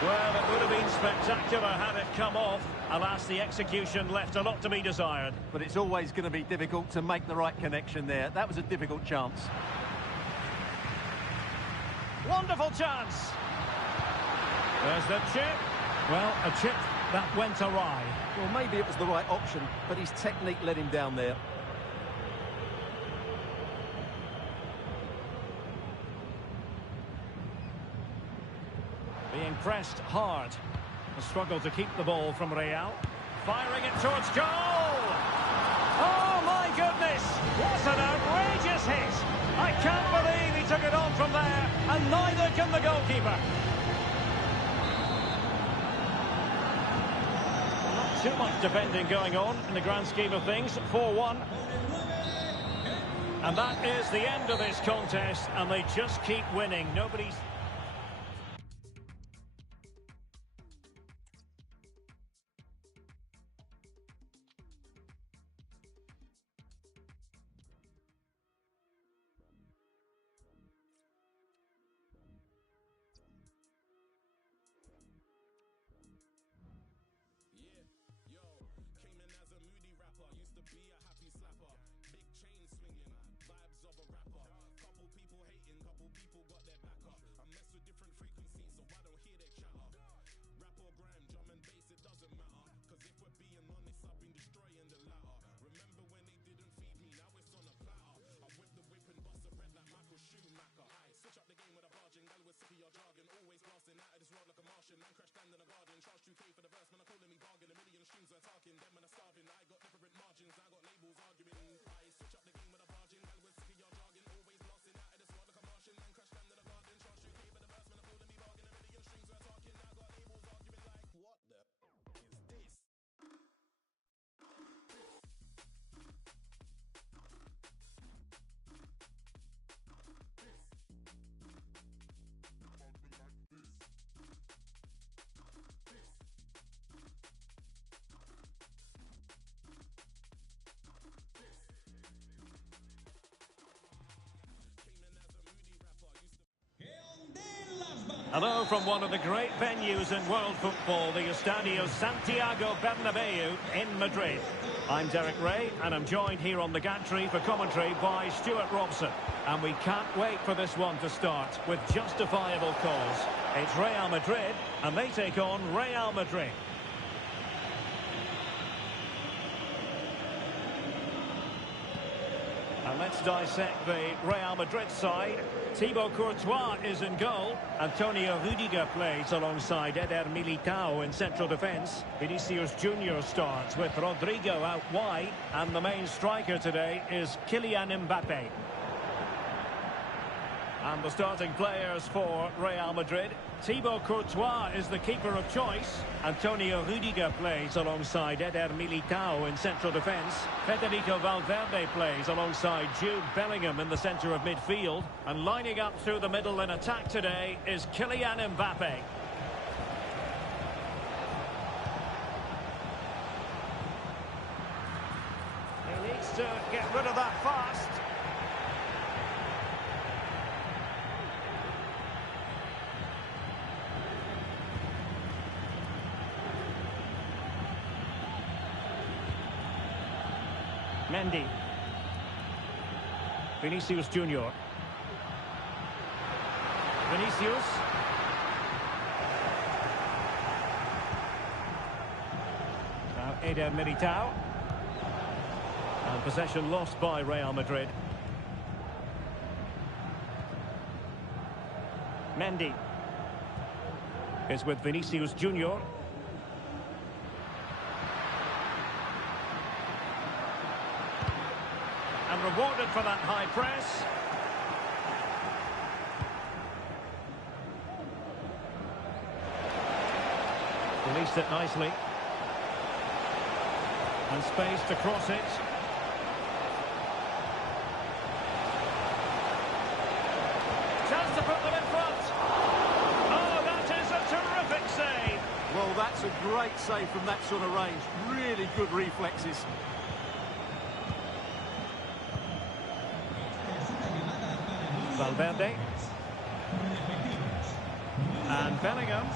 Well, it would have been spectacular had it come off. Alas, the execution left a lot to be desired. But it's always going to be difficult to make the right connection there. That was a difficult chance. Wonderful chance. There's the chip. Well, a chip that went awry. Well, maybe it was the right option, but his technique let him down there. Being pressed hard. A struggle to keep the ball from Real. Firing it towards goal! Oh, my goodness! What an outrageous hit! I can't believe he took it on from there, and neither can the goalkeeper. Not too much defending going on in the grand scheme of things. 4-1. And that is the end of this contest, and they just keep winning. Nobody's... Hello from one of the great venues in world football, the Estadio Santiago Bernabeu in Madrid. I'm Derek Ray, and I'm joined here on the gantry for commentary by Stuart Robson. And we can't wait for this one to start with justifiable cause. It's Real Madrid, and they take on Real Madrid. And let's dissect the Real Madrid side. Thibaut Courtois is in goal. Antonio Rudiger plays alongside Eder Militao in central defence. Vinicius Junior starts with Rodrigo out wide. And the main striker today is Kylian Mbappe. And the starting players for Real Madrid. Thibaut Courtois is the keeper of choice. Antonio Rudiger plays alongside Eder Militao in central defence. Federico Valverde plays alongside Jude Bellingham in the centre of midfield. And lining up through the middle in attack today is Kylian Mbappe. He needs to get rid of that fast. Mendy. Vinicius Junior. Vinicius. Now Eder Militao. And possession lost by Real Madrid. Mendy is with Vinicius Junior. And rewarded for that high press. Released it nicely. And space to cross it. Chance to put them in front. Oh, that is a terrific save. Well, that's a great save from that sort of range. Really good reflexes. Valverde. And Bellingham.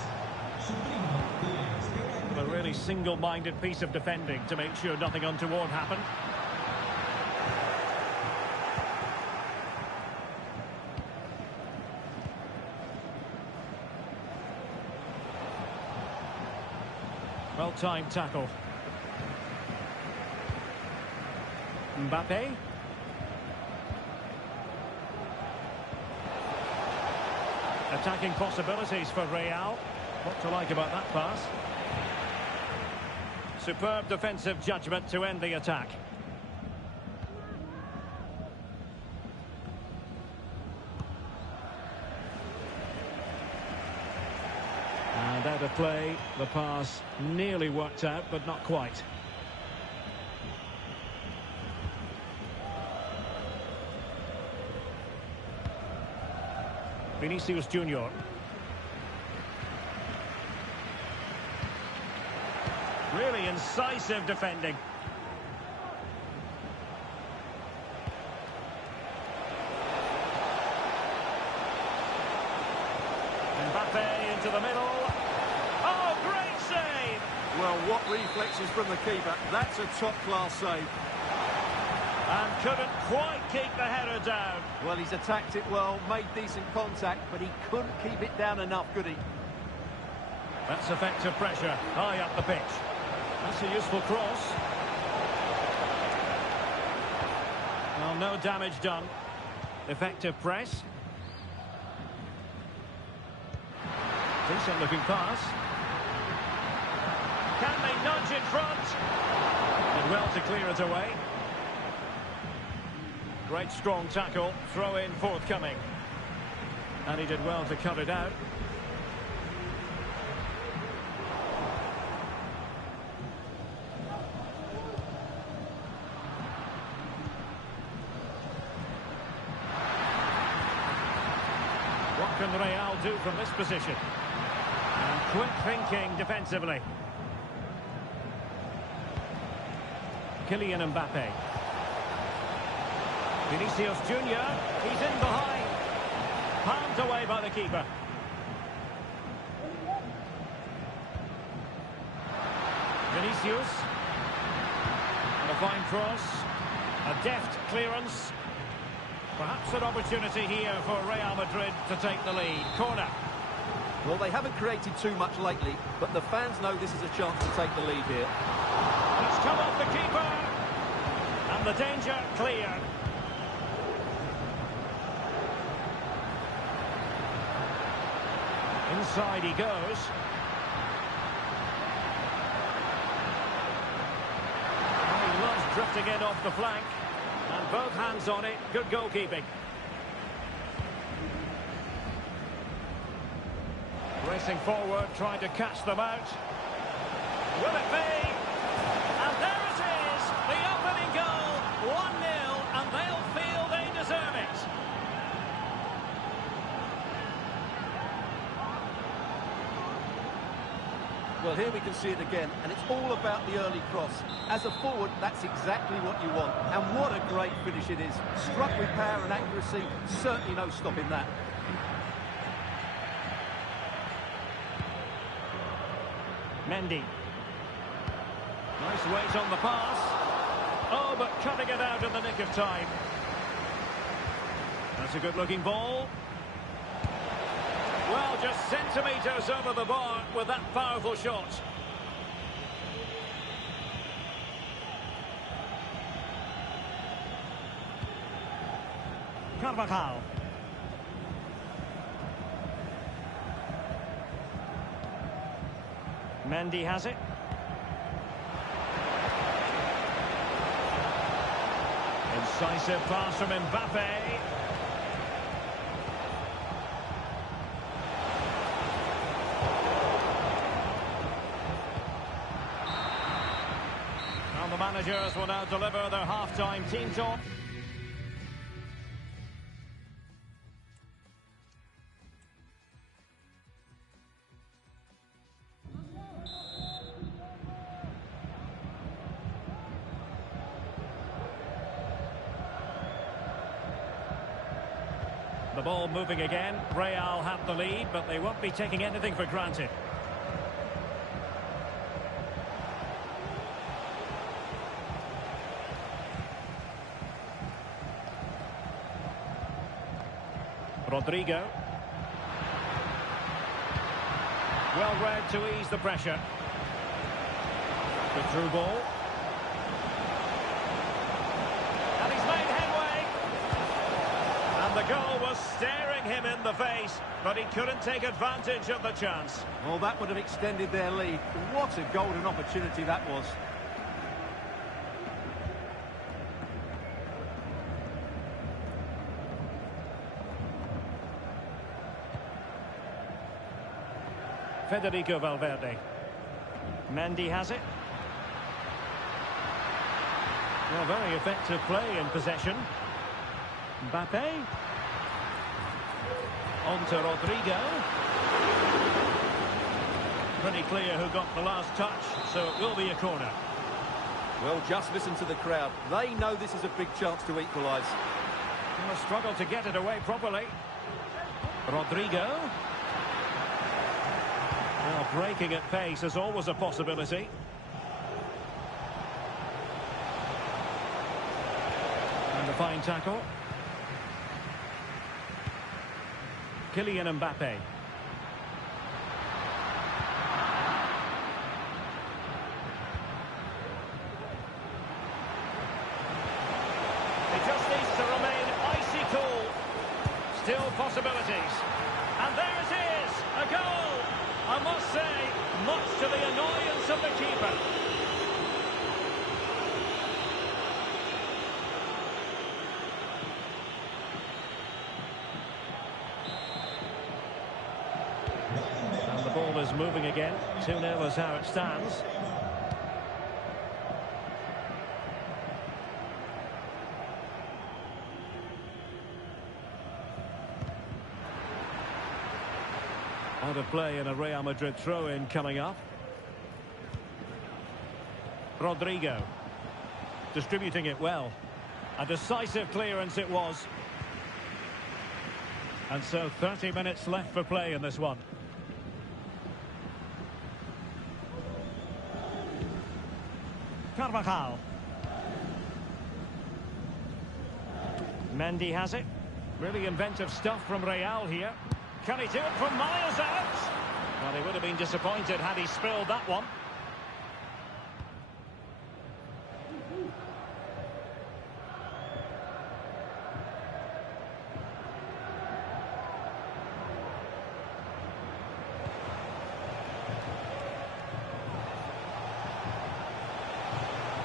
A really single-minded piece of defending to make sure nothing untoward happened. Well-timed tackle. Mbappe. Attacking possibilities for Real. What to like about that pass? Superb defensive judgment to end the attack. And out of play, the pass nearly worked out, but not quite. Vinicius Junior. Really incisive defending. Mbappe into the middle. Oh, great save! Well, what reflexes from the keeper. That's a top-class save. And couldn't quite keep the header down. Well, he's attacked it well, made decent contact, but he couldn't keep it down enough, could he? That's effective pressure, high up the pitch. That's a useful cross. Well, no damage done. Effective press. Decent looking pass. Can they nudge in front? And well to clear it away. Great strong tackle, throw in forthcoming. And he did well to cut it out. What can Real do from this position? And quick thinking defensively. Kylian Mbappe. Vinicius Junior, he's in behind. Palmed away by the keeper. Vinicius. And a fine cross. A deft clearance. Perhaps an opportunity here for Real Madrid to take the lead. Corner. Well, they haven't created too much lately, but the fans know this is a chance to take the lead here. It's come off the keeper. And the danger clear. Inside he goes. Oh, he loves drifting in off the flank. And both hands on it. Good goalkeeping. Racing forward, trying to catch them out. Will it be? And there it is! The opening goal! 1-0, and they'll feel they deserve it. Well, here we can see it again, and it's all about the early cross. As a forward, that's exactly what you want. And what a great finish it is. Struck with power and accuracy, certainly no stopping that. Mendy. Nice weight on the pass. Oh, but cutting it out in the nick of time. That's a good-looking ball. Well, just centimetres over the bar with that powerful shot. Carvajal. Mendy has it. Incisive pass from Mbappe. And the managers will now deliver their half-time team talk. The ball moving again. Real have the lead, but they won't be taking anything for granted. Rodrigo. Well read to ease the pressure. The through ball. And he's made headway. And the goal was staring him in the face, but he couldn't take advantage of the chance. Well, that would have extended their lead. What a golden opportunity that was. Federico Valverde. Mendy has it. Well, very effective play in possession. Mbappe. On to Rodrigo. Pretty clear who got the last touch, so it will be a corner. Well, just listen to the crowd. They know this is a big chance to equalise. A struggle to get it away properly. Rodrigo. Well, breaking at pace is always a possibility. And a fine tackle. Kylian Mbappe. It just needs to remain icy cool. Still possibilities. And there it is, a goal. I must say, much to the annoyance of the keeper. And the ball is moving again. 2-0 is how it stands. Out of play in a Real Madrid throw-in coming up. Rodrigo. Distributing it well. A decisive clearance it was. And so 30 minutes left for play in this one. Carvajal. Mendy has it. Really inventive stuff from Real here. Can he do it from miles out? Well, he would have been disappointed had he spilled that one.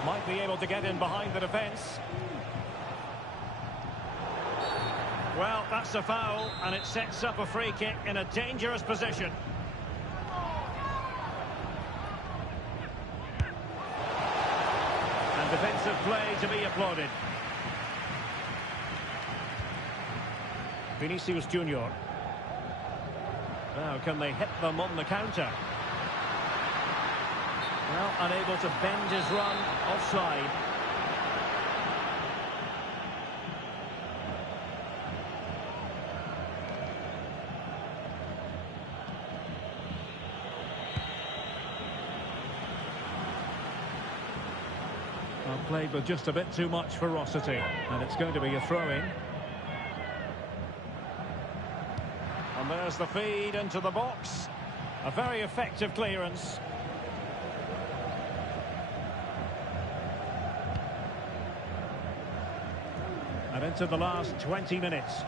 Might be able to get in behind the defence. Well, that's a foul, and it sets up a free kick in a dangerous position. And defensive play to be applauded. Vinicius Junior. Now, can they hit them on the counter? Well, unable to bend his run, offside. Well, played with just a bit too much ferocity, and it's going to be a throw-in. And there's the feed into the box. A very effective clearance. And into the last 20 minutes.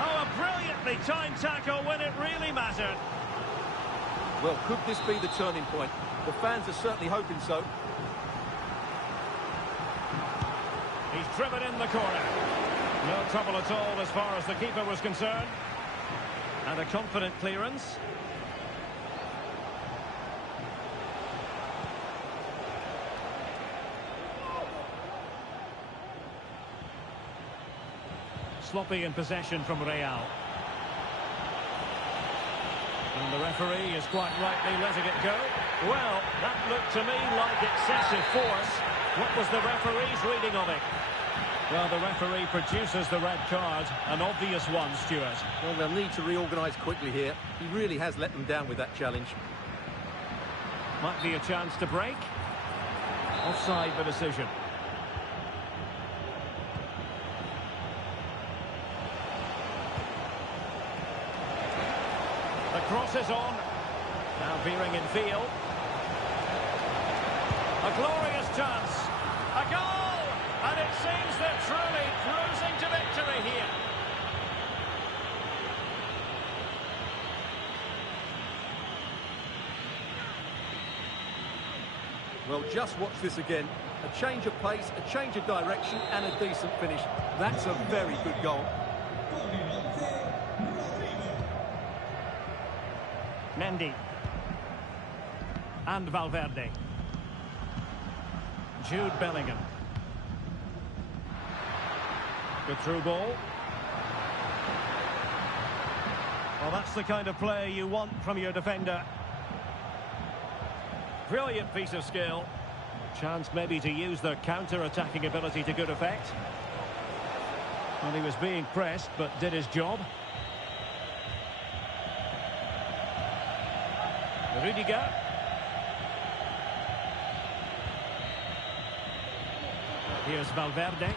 Oh, a brilliantly timed tackle when it really mattered. Well, could this be the turning point? The fans are certainly hoping so. He's driven in the corner. No trouble at all as far as the keeper was concerned. And a confident clearance. Sloppy in possession from Real. And the referee is quite rightly letting it go. Well, that looked to me like excessive force. What was the referee's reading of it? Well, the referee produces the red card. An obvious one, Stuart. Well, they'll need to reorganise quickly here. He really has let them down with that challenge. Might be a chance to break. Offside the decision. The cross is on. Now veering in field. A glorious chance. A goal! And it seems they're truly cruising to victory here. Well, just watch this again. A change of pace, a change of direction, and a decent finish. That's a very good goal. Mendy. And Valverde. Jude Bellingham. Good through ball. Well, that's the kind of play you want from your defender. Brilliant piece of skill. Chance maybe to use their counter-attacking ability to good effect. Well, he was being pressed, but did his job. Rudiger. Here's Valverde.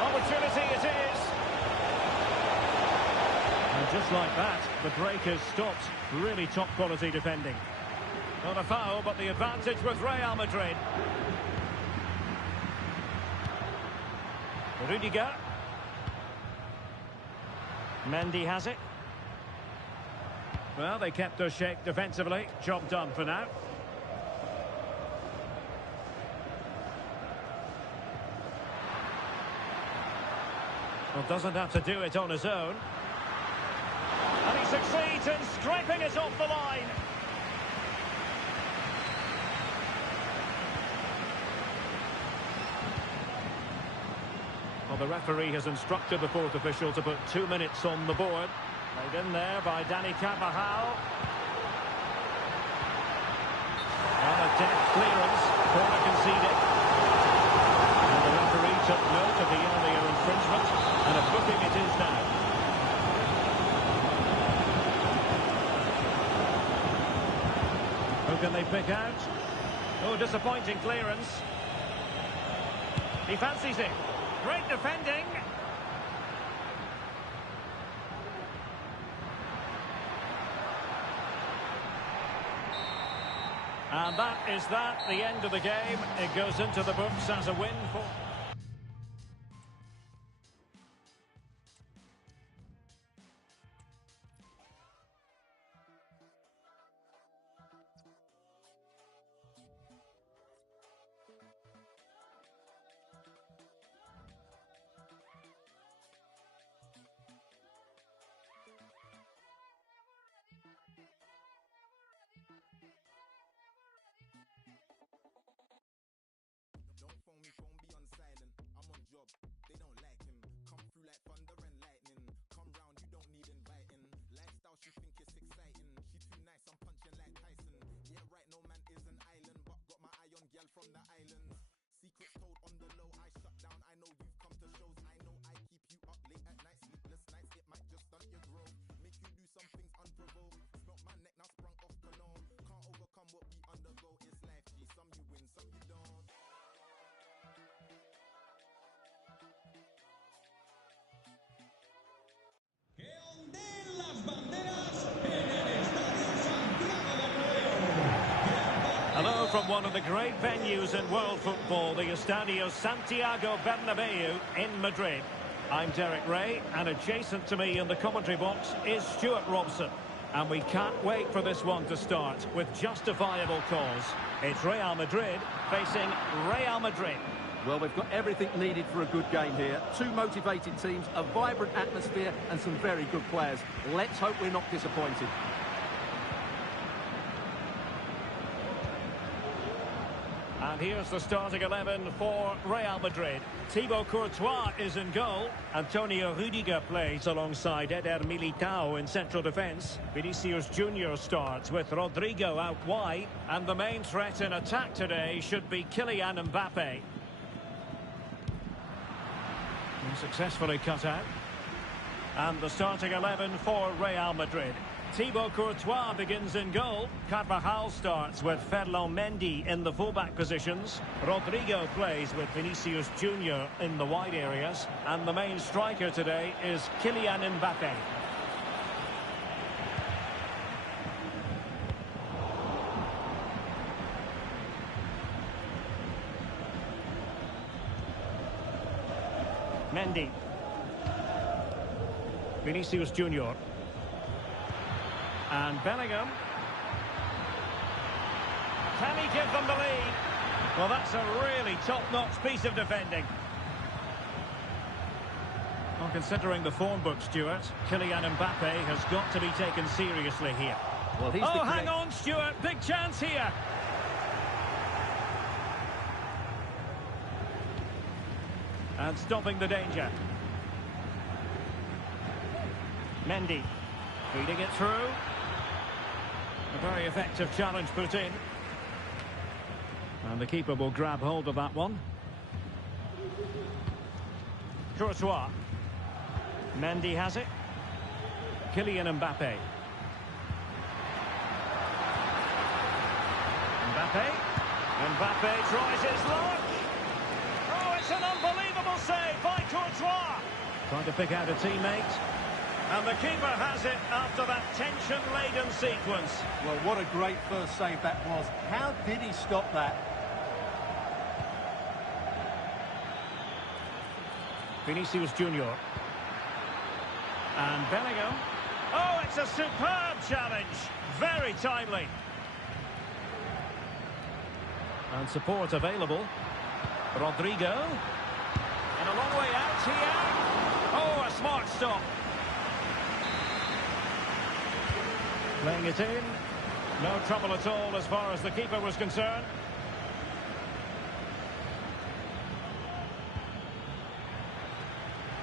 Opportunity it is. And just like that, the break has stopped. Really top quality defending. Not a foul, but the advantage with Real Madrid. Rudiger. Mendy has it. Well, they kept their shape defensively. Job done for now. Well, doesn't have to do it on his own. And he succeeds in scraping it off the line. Well, the referee has instructed the fourth official to put 2 minutes on the board. Played in there by Dani Carvajal. And a deft clearance. Corner conceded. And the referee told took note of the earlier infringement, and a booking it is now. Who can they pick out? Oh, disappointing clearance. He fancies it. Great defending. And that is the end of the game. It goes into the books as a win for... From the islands, secrets told on the low. I shut down. I know you've come to shows. I know I keep you up late at night, sleepless nights. It might just stunt your growth, make you do some things unprovoked. Smelt my neck now, sprung off cologne. Can't overcome what we undergo. It's life, G. Some you win, some you don't. Que ondeen las banderas en el Estadio Santiago Bernabéu. Hello from one of the great venues in world football, the Estadio Santiago Bernabéu in Madrid. I'm Derek Ray, and adjacent to me in the commentary box is Stuart Robson. And we can't wait for this one to start with justifiable cause. It's Real Madrid facing Real Madrid. Well, we've got everything needed for a good game here. Two motivated teams, a vibrant atmosphere, and some very good players. Let's hope we're not disappointed. And here's the starting 11 for Real Madrid. Thibaut Courtois is in goal. Antonio Rudiger plays alongside Eder Militao in central defence. Vinicius Junior starts with Rodrigo out wide. And the main threat in attack today should be Kylian Mbappe. Successfully cut out. And the starting 11 for Real Madrid. Thibaut Courtois begins in goal. Carvajal starts with Ferland Mendy in the fullback positions. Rodrigo plays with Vinicius Junior in the wide areas. And the main striker today is Kylian Mbappe. Mendy. Vinicius Junior. And Bellingham. Can he give them the lead? Well, that's a really top-notch piece of defending. Well, considering the form book, Stuart, Kylian Mbappe has got to be taken seriously here. Well, hang on, Stuart. Big chance here. And stopping the danger. Mendy. Feeding it through. A very effective challenge put in. And the keeper will grab hold of that one. Courtois. Mendy has it. Kylian Mbappe. Mbappe tries his luck. Oh, it's an unbelievable save by Courtois. Trying to pick out a teammate. And the keeper has it after that tension-laden sequence. Well, what a great first save that was. How did he stop that? Vinicius Junior. And Bellingham. Oh, it's a superb challenge. Very timely. And support available. Rodrigo. And a long way out here. Oh, a smart stop. Playing it in. No trouble at all as far as the keeper was concerned.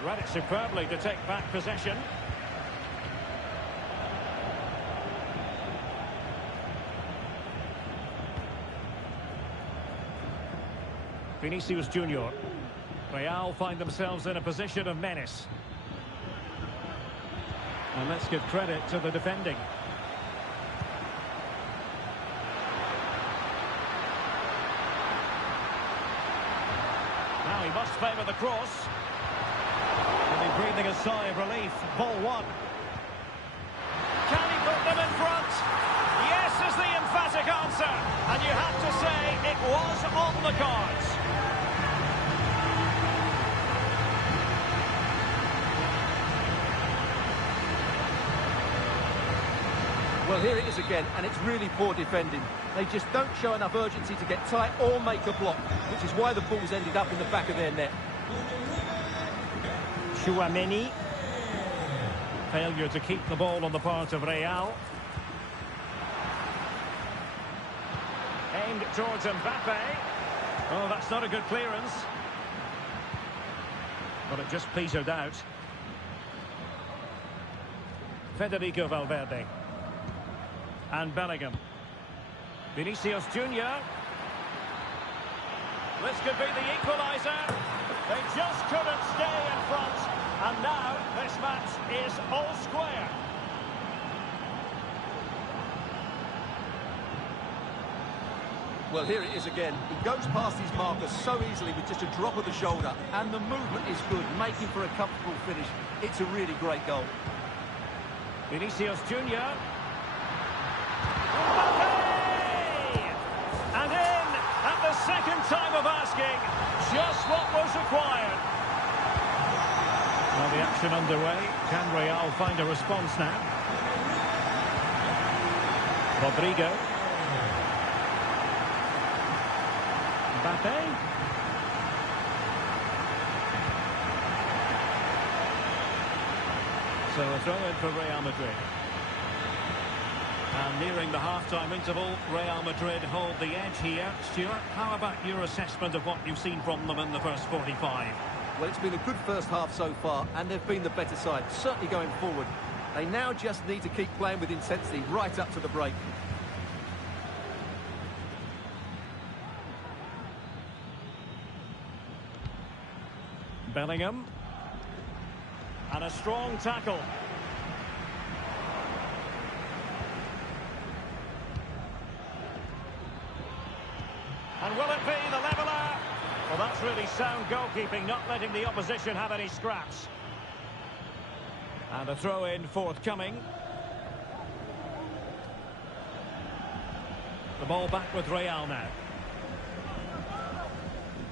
Read it superbly to take back possession. Vinicius Junior. Real find themselves in a position of menace. And let's give credit to the defending. Now he must favour the cross. And he's breathing a sigh of relief. Ball one. Can he put them in front? Yes is the emphatic answer. And you have to say it was on the cards. Well, here it is again, and it's really poor defending. They just don't show enough urgency to get tight or make a block, which is why the ball's ended up in the back of their net. Chouameni. Failure to keep the ball on the part of Real. Aimed towards Mbappe. Oh, that's not a good clearance. But it just petered out. Federico Valverde. And Bellingham. Vinicius Junior. This could be the equaliser. They just couldn't stay in front. And now this match is all square. Well, here it is again. He goes past his marker so easily with just a drop of the shoulder. And the movement is good, making for a comfortable finish. It's a really great goal. Vinicius Junior. And in at the second time of asking, just what was required. Well, the action underway. Can Real find a response now? Rodrigo. Mbappe. So a throw-in for Real Madrid. And nearing the half-time interval, Real Madrid hold the edge here. Stuart, how about your assessment of what you've seen from them in the first 45? Well, it's been a good first half so far, and they've been the better side, certainly going forward. They now just need to keep playing with intensity right up to the break. Bellingham. And a strong tackle. And will it be the leveller? Well, that's really sound goalkeeping, not letting the opposition have any scraps. And a throw-in forthcoming. The ball back with Real now.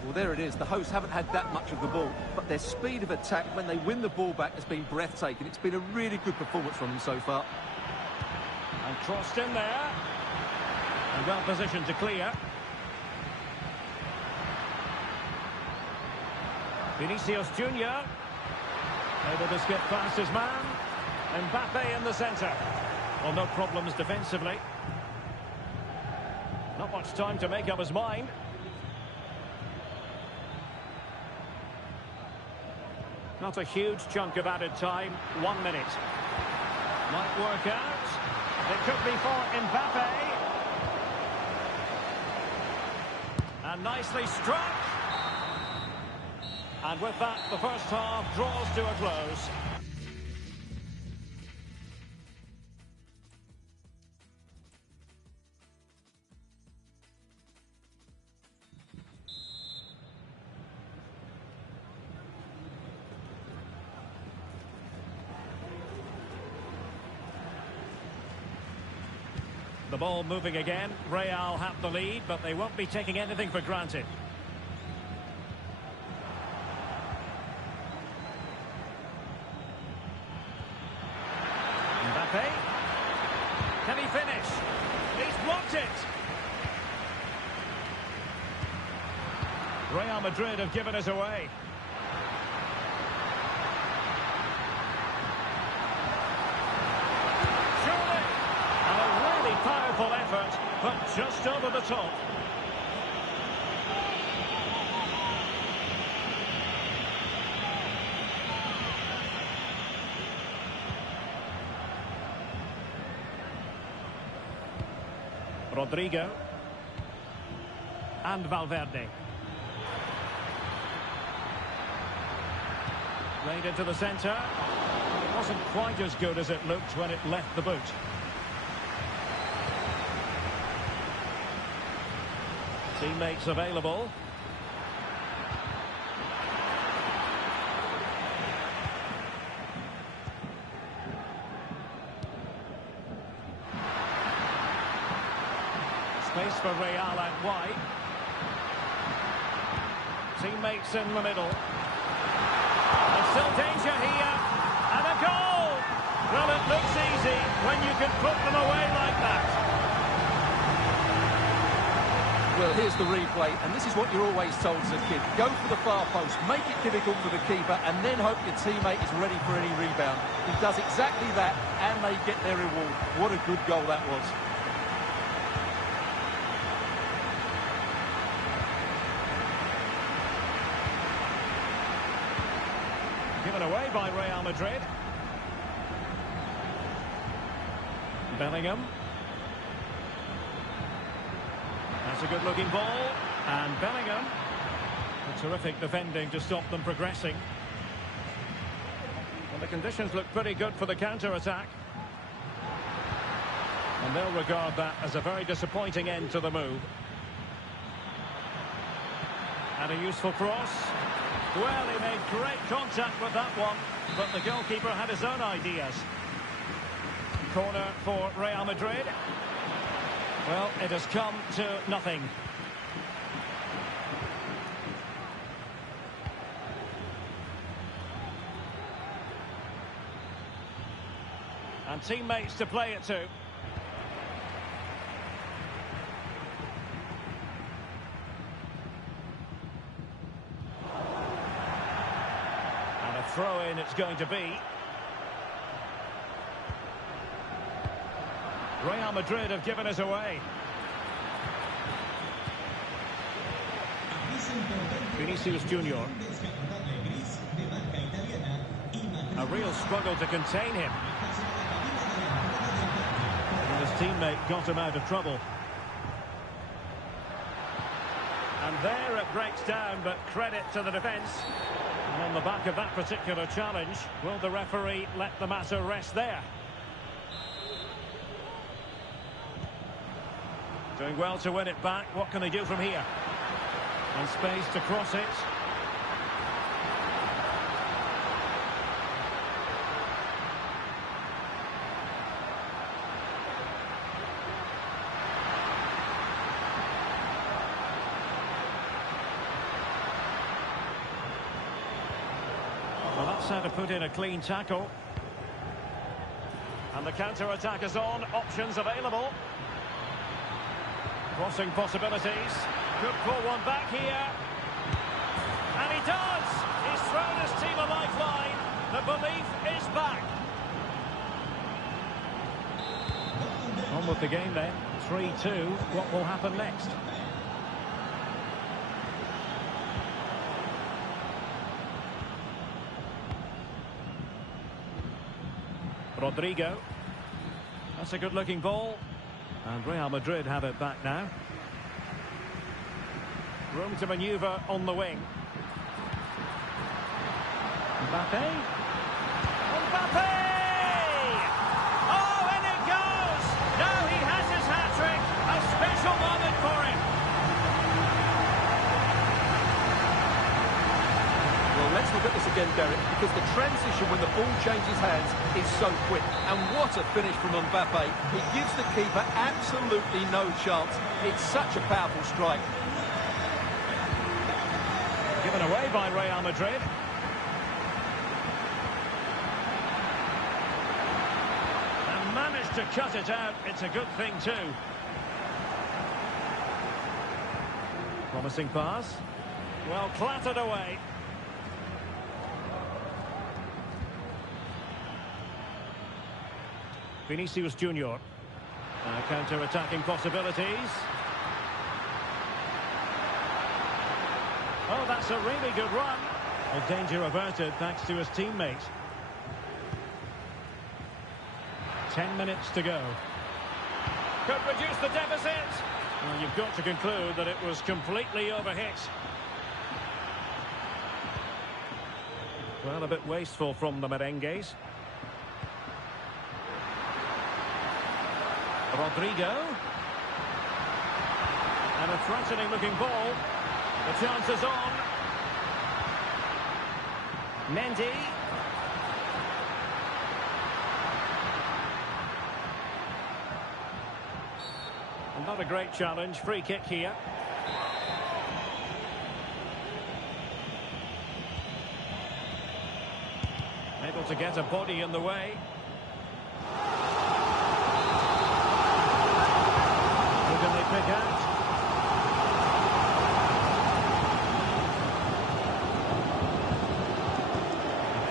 Well, there it is. The hosts haven't had that much of the ball, but their speed of attack when they win the ball back has been breathtaking. It's been a really good performance from them so far. And crossed in there. And well positioned to clear. Vinicius Junior. Able to skip past his man. Mbappe in the centre. Well, no problems defensively. Not much time to make up his mind. Not a huge chunk of added time. 1 minute. Might work out. It could be for Mbappe. And nicely struck. And with that, the first half draws to a close. The ball moving again. Real have the lead, but they won't be taking anything for granted. Mbappe. Can he finish? He's blocked it. Real Madrid have given us away. Powerful effort, but just over the top. Rodrigo. And Valverde. Played into the centre. It wasn't quite as good as it looked when it left the boot. Teammates available. Space for Real out wide. Teammates in the middle. There's still danger here. And a goal! Well, it looks easy when you can put them away like that. Well, here's the replay, and this is what you're always told as a kid. Go for the far post, make it difficult for the keeper, and then hope your teammate is ready for any rebound. He does exactly that, and they get their reward. What a good goal that was. Given away by Real Madrid. Bellingham. That's a good-looking ball. And Bellingham. A terrific defending to stop them progressing. Well, the conditions look pretty good for the counter-attack. And they'll regard that as a very disappointing end to the move. And a useful cross. Well, he made great contact with that one, but the goalkeeper had his own ideas. Corner for Real Madrid. Well, it has come to nothing. And teammates to play it to. Throw-in it's going to be. Real Madrid have given us away. Vinicius Junior. A real struggle to contain him. And his teammate got him out of trouble. And there it breaks down, but credit to the defence. And on the back of that particular challenge, will the referee let the matter rest there? Doing well to win it back. What can they do from here? And space to cross it. Well, that's how to put in a clean tackle. And the counter-attack is on. Options available. Crossing possibilities. Could pull one back here. And he does! He's thrown his team a lifeline. The belief is back. On with the game then. 3-2. What will happen next? Rodrigo. That's a good-looking ball. And Real Madrid have it back now. Room to manoeuvre on the wing. Mbappe. Mbappe! Oh, and it goes! Now he has his hat-trick. A special moment for him. Well, let's look at this again, Derek, because the transition when the ball changes hands is so quick. And what a finish from Mbappe. It gives the keeper absolutely no chance. It's such a powerful strike. Given away by Real Madrid. And managed to cut it out. It's a good thing too. Promising pass. Well, clattered away. Vinicius Junior. Counter-attacking possibilities. Oh, that's a really good run. Well, danger averted thanks to his teammate. 10 minutes to go. Could reduce the deficit. Well, you've got to conclude that it was completely overhit. Well, a bit wasteful from the merengues. Rodrigo. And a threatening looking ball. The chance is on. Mendy. Not a great challenge. Free kick here. Able to get a body in the way. Who can they pick out?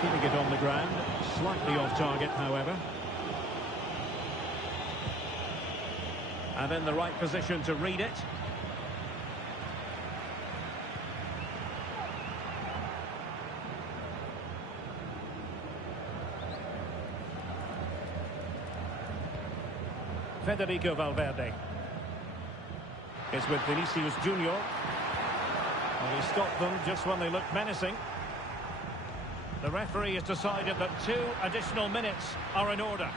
Keeping it on the ground. Slightly off target, however. And in the right position to read it. Federico Valverde is with Vinicius Junior. Well, he stopped them just when they looked menacing. The referee has decided that 2 additional minutes are in order.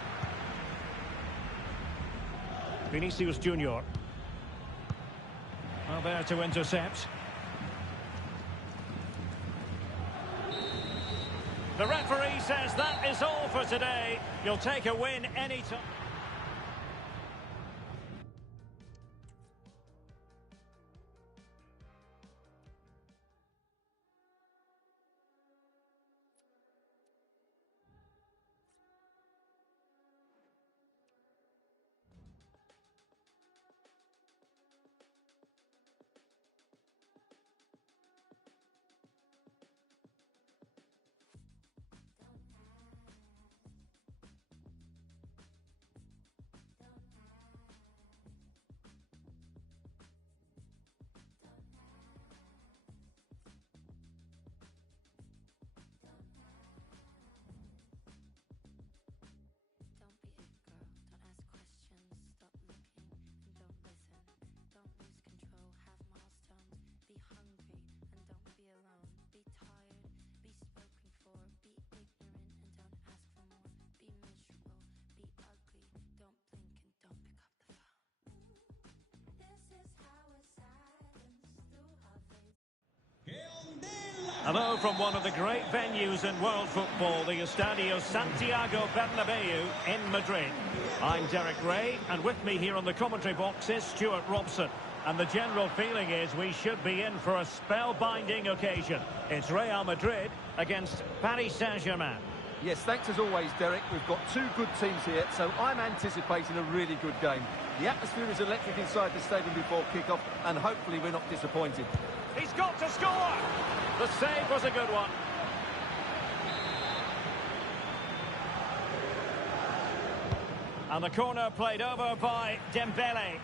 Vinicius Junior. Well, there to intercept. The referee says that is all for today. You'll take a win any time. Hello from one of the great venues in world football, the Estadio Santiago Bernabeu in Madrid. I'm Derek Ray, and with me here on the commentary box is Stuart Robson. And the general feeling is we should be in for a spellbinding occasion. It's Real Madrid against Paris Saint-Germain. Yes, thanks as always, Derek. We've got 2 good teams here, so I'm anticipating a really good game. The atmosphere is electric inside the stadium before kick-off, and hopefully we're not disappointed. He's got to score! The save was a good one. And the corner played over by Dembele.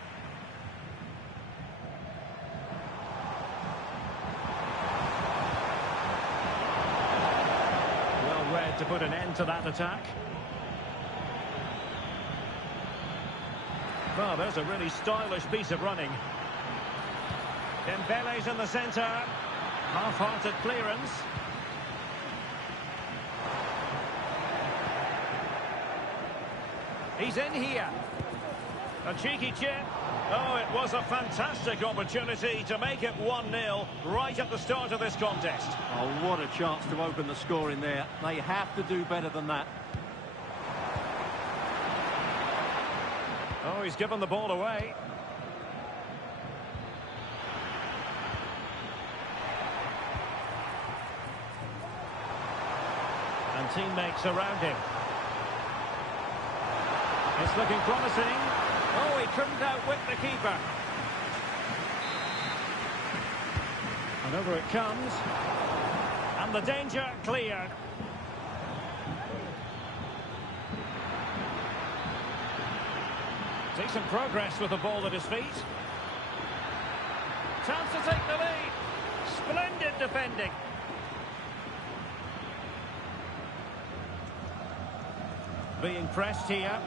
Well read to put an end to that attack. Well, there's a really stylish piece of running. Dembele's in the centre. Half-hearted clearance. He's in here. A cheeky chip. Oh, it was a fantastic opportunity to make it 1-0 right at the start of this contest. Oh, what a chance to open the score in there. They have to do better than that. Oh, he's given the ball away. And teammates around him. It's looking promising. Oh, he couldn't outwit the keeper. And over it comes. And the danger cleared. Decent progress with the ball at his feet. Chance to take the lead. Splendid defending. Being pressed here.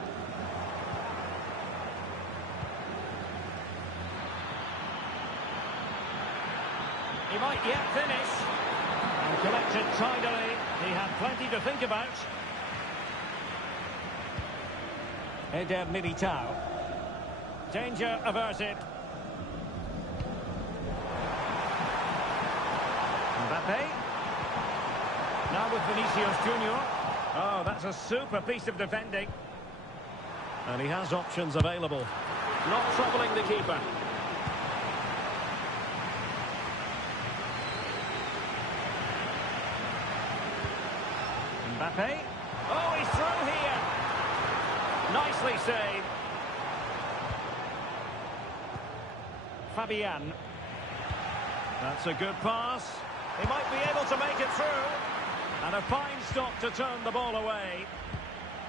He might yet finish. And Collects it tidily. He had plenty to think about. Eder Militao. Danger averted. Mbappe. Now with Vinicius Junior. Oh, that's a super piece of defending. And he has options available. Not troubling the keeper. Mbappe. Oh, he's through here. Nicely saved. Fabian. That's a good pass. He might be able to make it through. And a fine stop to turn the ball away.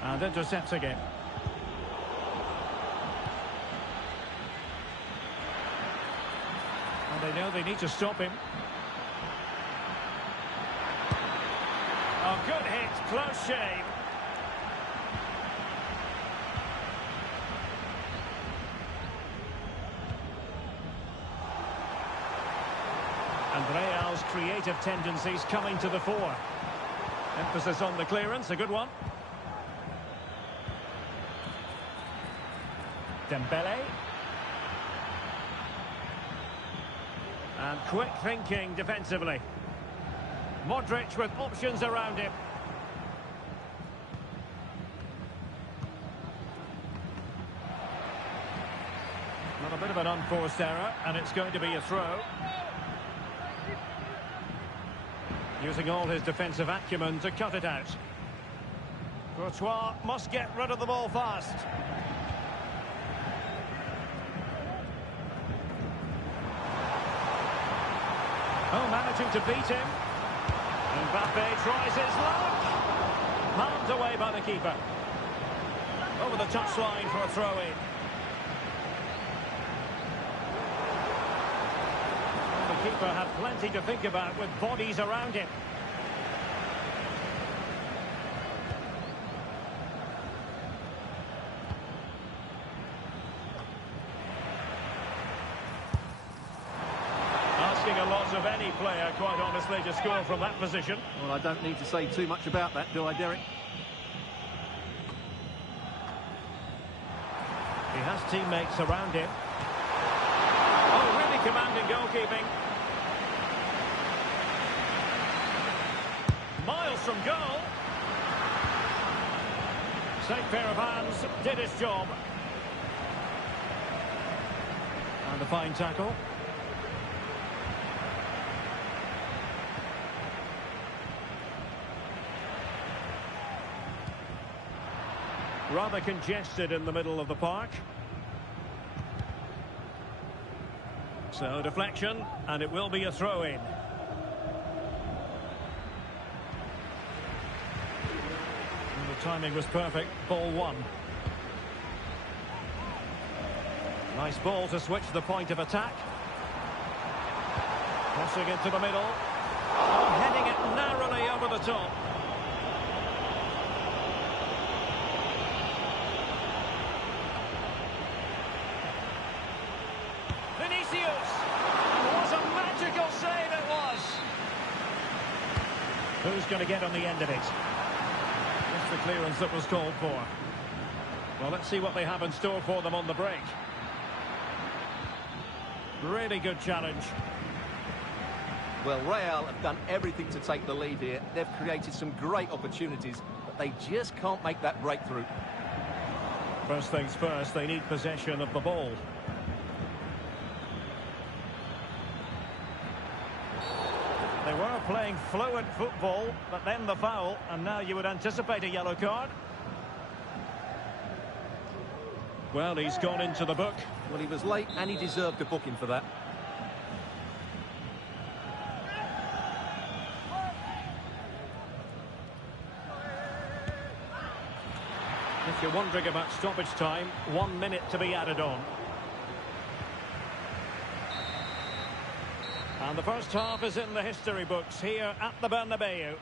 And intercepts again. And they know they need to stop him. Oh, good hit. Close shave. And Real's creative tendencies coming to the fore. Emphasis on the clearance, a good one. Dembele. And quick thinking defensively. Modric with options around him. Not a bit of an unforced error, and it's going to be a throw. Using all his defensive acumen to cut it out. Courtois must get rid of the ball fast. Oh, managing to beat him. Mbappe tries his luck. Palmed away by the keeper. Over the touchline for a throw-in. The keeper had plenty to think about with bodies around him. Asking a lot of any player, quite honestly, to score from that position. Well, I don't need to say too much about that, do I, Derek? He has teammates around him. Oh, really commanding goalkeeping. Miles from goal. Safe pair of hands, did his job. And a fine tackle. Rather congested in the middle of the park. So deflection, and it will be a throw-in. The timing was perfect. Ball one. Nice ball to switch the point of attack. Crossing into the middle. Oh, heading it narrowly over the top. Vinicius! What a magical save it was! Who's going to get on the end of it? Just the clearance that was called for. Well, let's see what they have in store for them on the break. Really good challenge. Well, Real have done everything to take the lead here. They've created some great opportunities, but they just can't make that breakthrough. First things first, they need possession of the ball. They were playing fluent football, but then the foul, and now you would anticipate a yellow card. Well, he's gone into the book. Well, he was late, and he deserved a booking for that. If you're wondering about stoppage time, 1 minute to be added on. And the first half is in the history books here at the Bernabeu.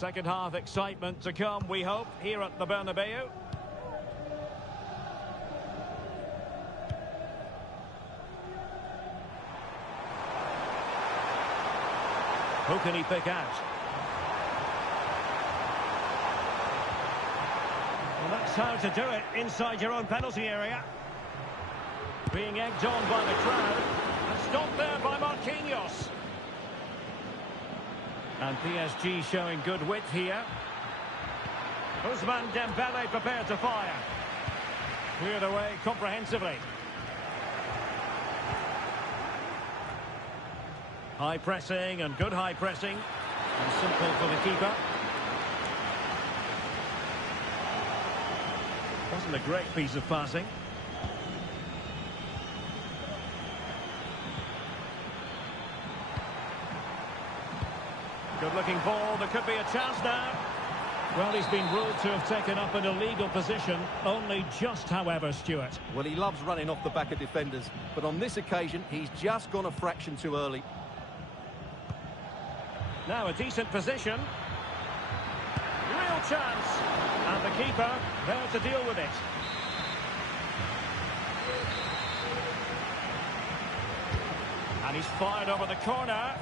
Second half excitement to come, we hope, here at the Bernabeu. Who can he pick out? Well, that's how to do it inside your own penalty area. Being egged on by the crowd. And stopped there by Marquinhos. And PSG showing good width here. Ousmane Dembele prepared to fire. Cleared away comprehensively. High pressing and good high pressing. And simple for the keeper. Wasn't a great piece of passing. Good looking ball, there could be a chance now. Well, he's been ruled to have taken up an illegal position, only just, however, Stuart. Well, he loves running off the back of defenders, but on this occasion, he's just gone a fraction too early. Now a decent position. Real chance. And the keeper there to deal with it. And he's fired over the corner.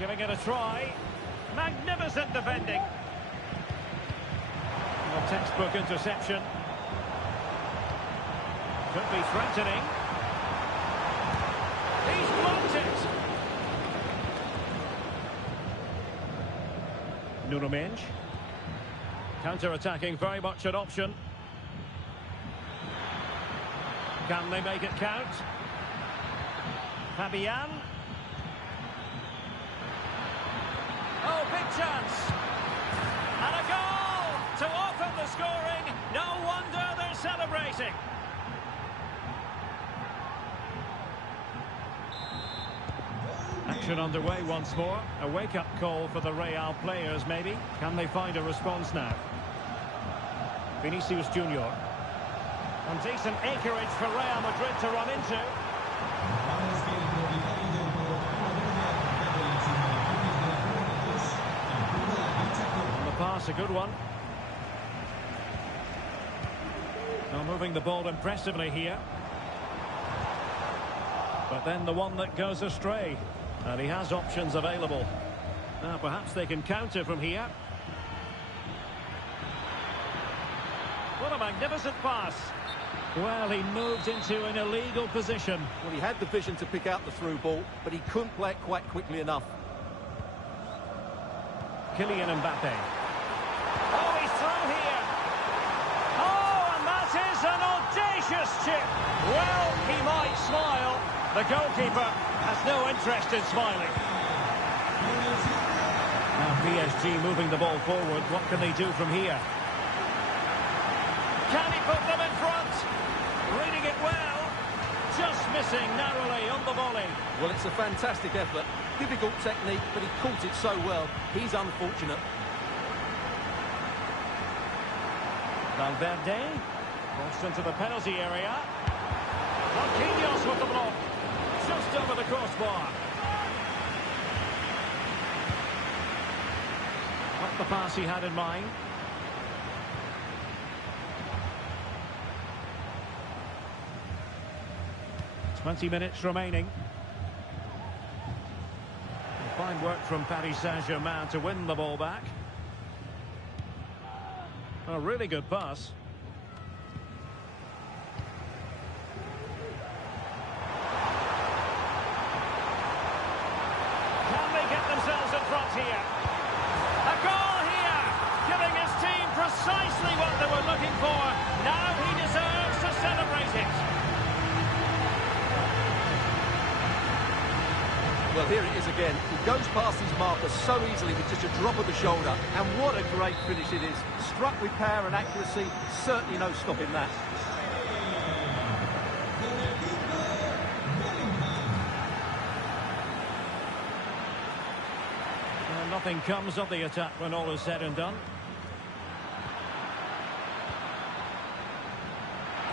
Giving it a try. Magnificent defending. A textbook interception. Could be threatening. He's blocked it. Nuno Mendes. Counter-attacking, very much an option. Can they make it count? Fabian. Oh, big chance. And a goal to open the scoring. No wonder they're celebrating. Action underway once more. A wake-up call for the Real players, maybe. Can they find a response now? Vinicius Junior. And decent acreage for Real Madrid to run into. On the pass, a good one. Now moving the ball impressively here. But then the one that goes astray. And he has options available. Now perhaps they can counter from here. What a magnificent pass. Well, he moved into an illegal position. Well, he had the vision to pick out the through ball, but he couldn't play it quite quickly enough. Kylian Mbappe. Oh, he's through here. Oh, and that is an audacious chip. Well, he might smile. The goalkeeper has no interest in smiling. Now PSG moving the ball forward. What can they do from here? Can he put them in front? Reading it well. Just missing narrowly on the volley. Well, it's a fantastic effort. Difficult technique, but he caught it so well. He's unfortunate. Valverde. Crossed into the penalty area. Marquinhos with the block. Just over the crossbar. Not the pass he had in mind. Twenty minutes remaining. Fine work from Paris Saint-Germain to win the ball back. A really good pass. Can they get themselves in front here? A goal here, giving his team precisely what they were looking for. Now he deserves to celebrate it. Well, here it is again. He goes past his marker so easily with just a drop of the shoulder. And what a great finish it is. Struck with power and accuracy. Certainly no stopping that. Well, nothing comes of the attack when all is said and done.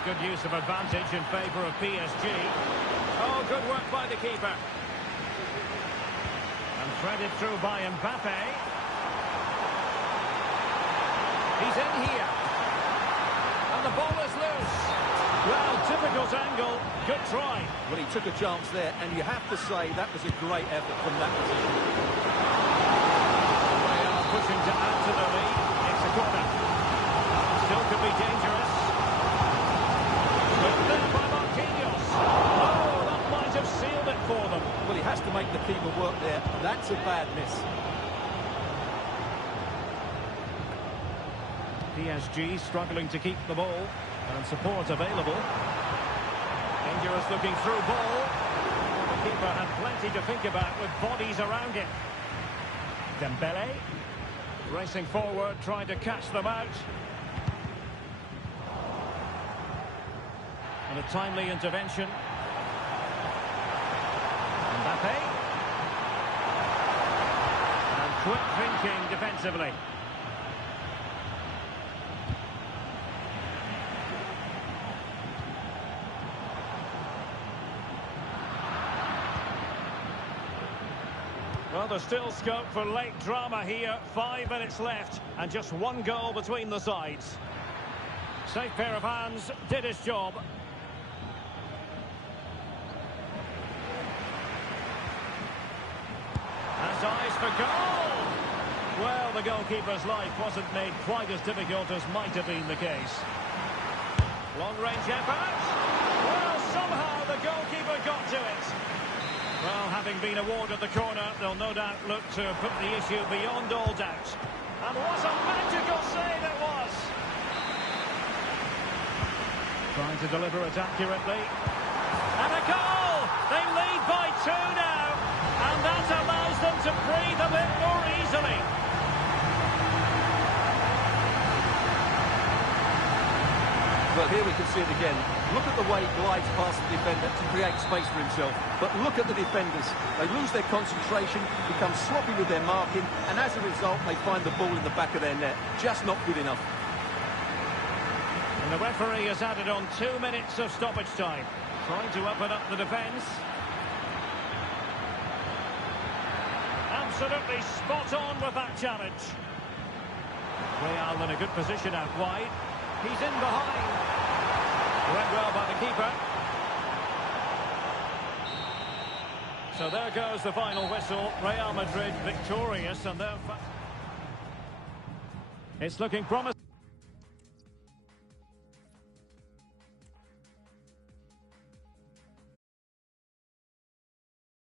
Good use of advantage in favour of PSG. Oh, good work by the keeper. And threaded through by Mbappe. He's in here. And the ball is loose. Well, difficult angle. Good try. Well, he took a chance there, and you have to say that was a great effort from that position. They are pushing to add to the lead. It's a corner. Still could be dangerous. But there by Marquinhos. Oh, that might have sealed it for them. Well, he has to make the keeper work there. That's a bad miss. PSG struggling to keep the ball, and support available. Dangerous looking through ball. The keeper had plenty to think about with bodies around him. Dembele racing forward, trying to catch them out. And a timely intervention. Mbappe. And quick thinking defensively. Well, there's still scope for late drama here. 5 minutes left, and just one goal between the sides. Safe pair of hands, did his job. Has eyes for goal! Well, the goalkeeper's life wasn't made quite as difficult as might have been the case. Long-range effort. Well, somehow the goalkeeper got to it. Well, having been awarded the corner, they'll no doubt look to put the issue beyond all doubt. And what a magical save it was! Trying to deliver it accurately. And a goal! They lead by 2 now. And that allows them to breathe a bit more easily. Well, here we can see it again. Look at the way he glides past the defender to create space for himself. But look at the defenders. They lose their concentration, become sloppy with their marking, and as a result, they find the ball in the back of their net. Just not good enough. And the referee has added on 2 minutes of stoppage time. Trying to open up the defence. Absolutely spot on with that challenge. Real in a good position out wide. He's in behind. Read well by the keeper. So there goes the final whistle. Real Madrid victorious, and they're... It's looking promising.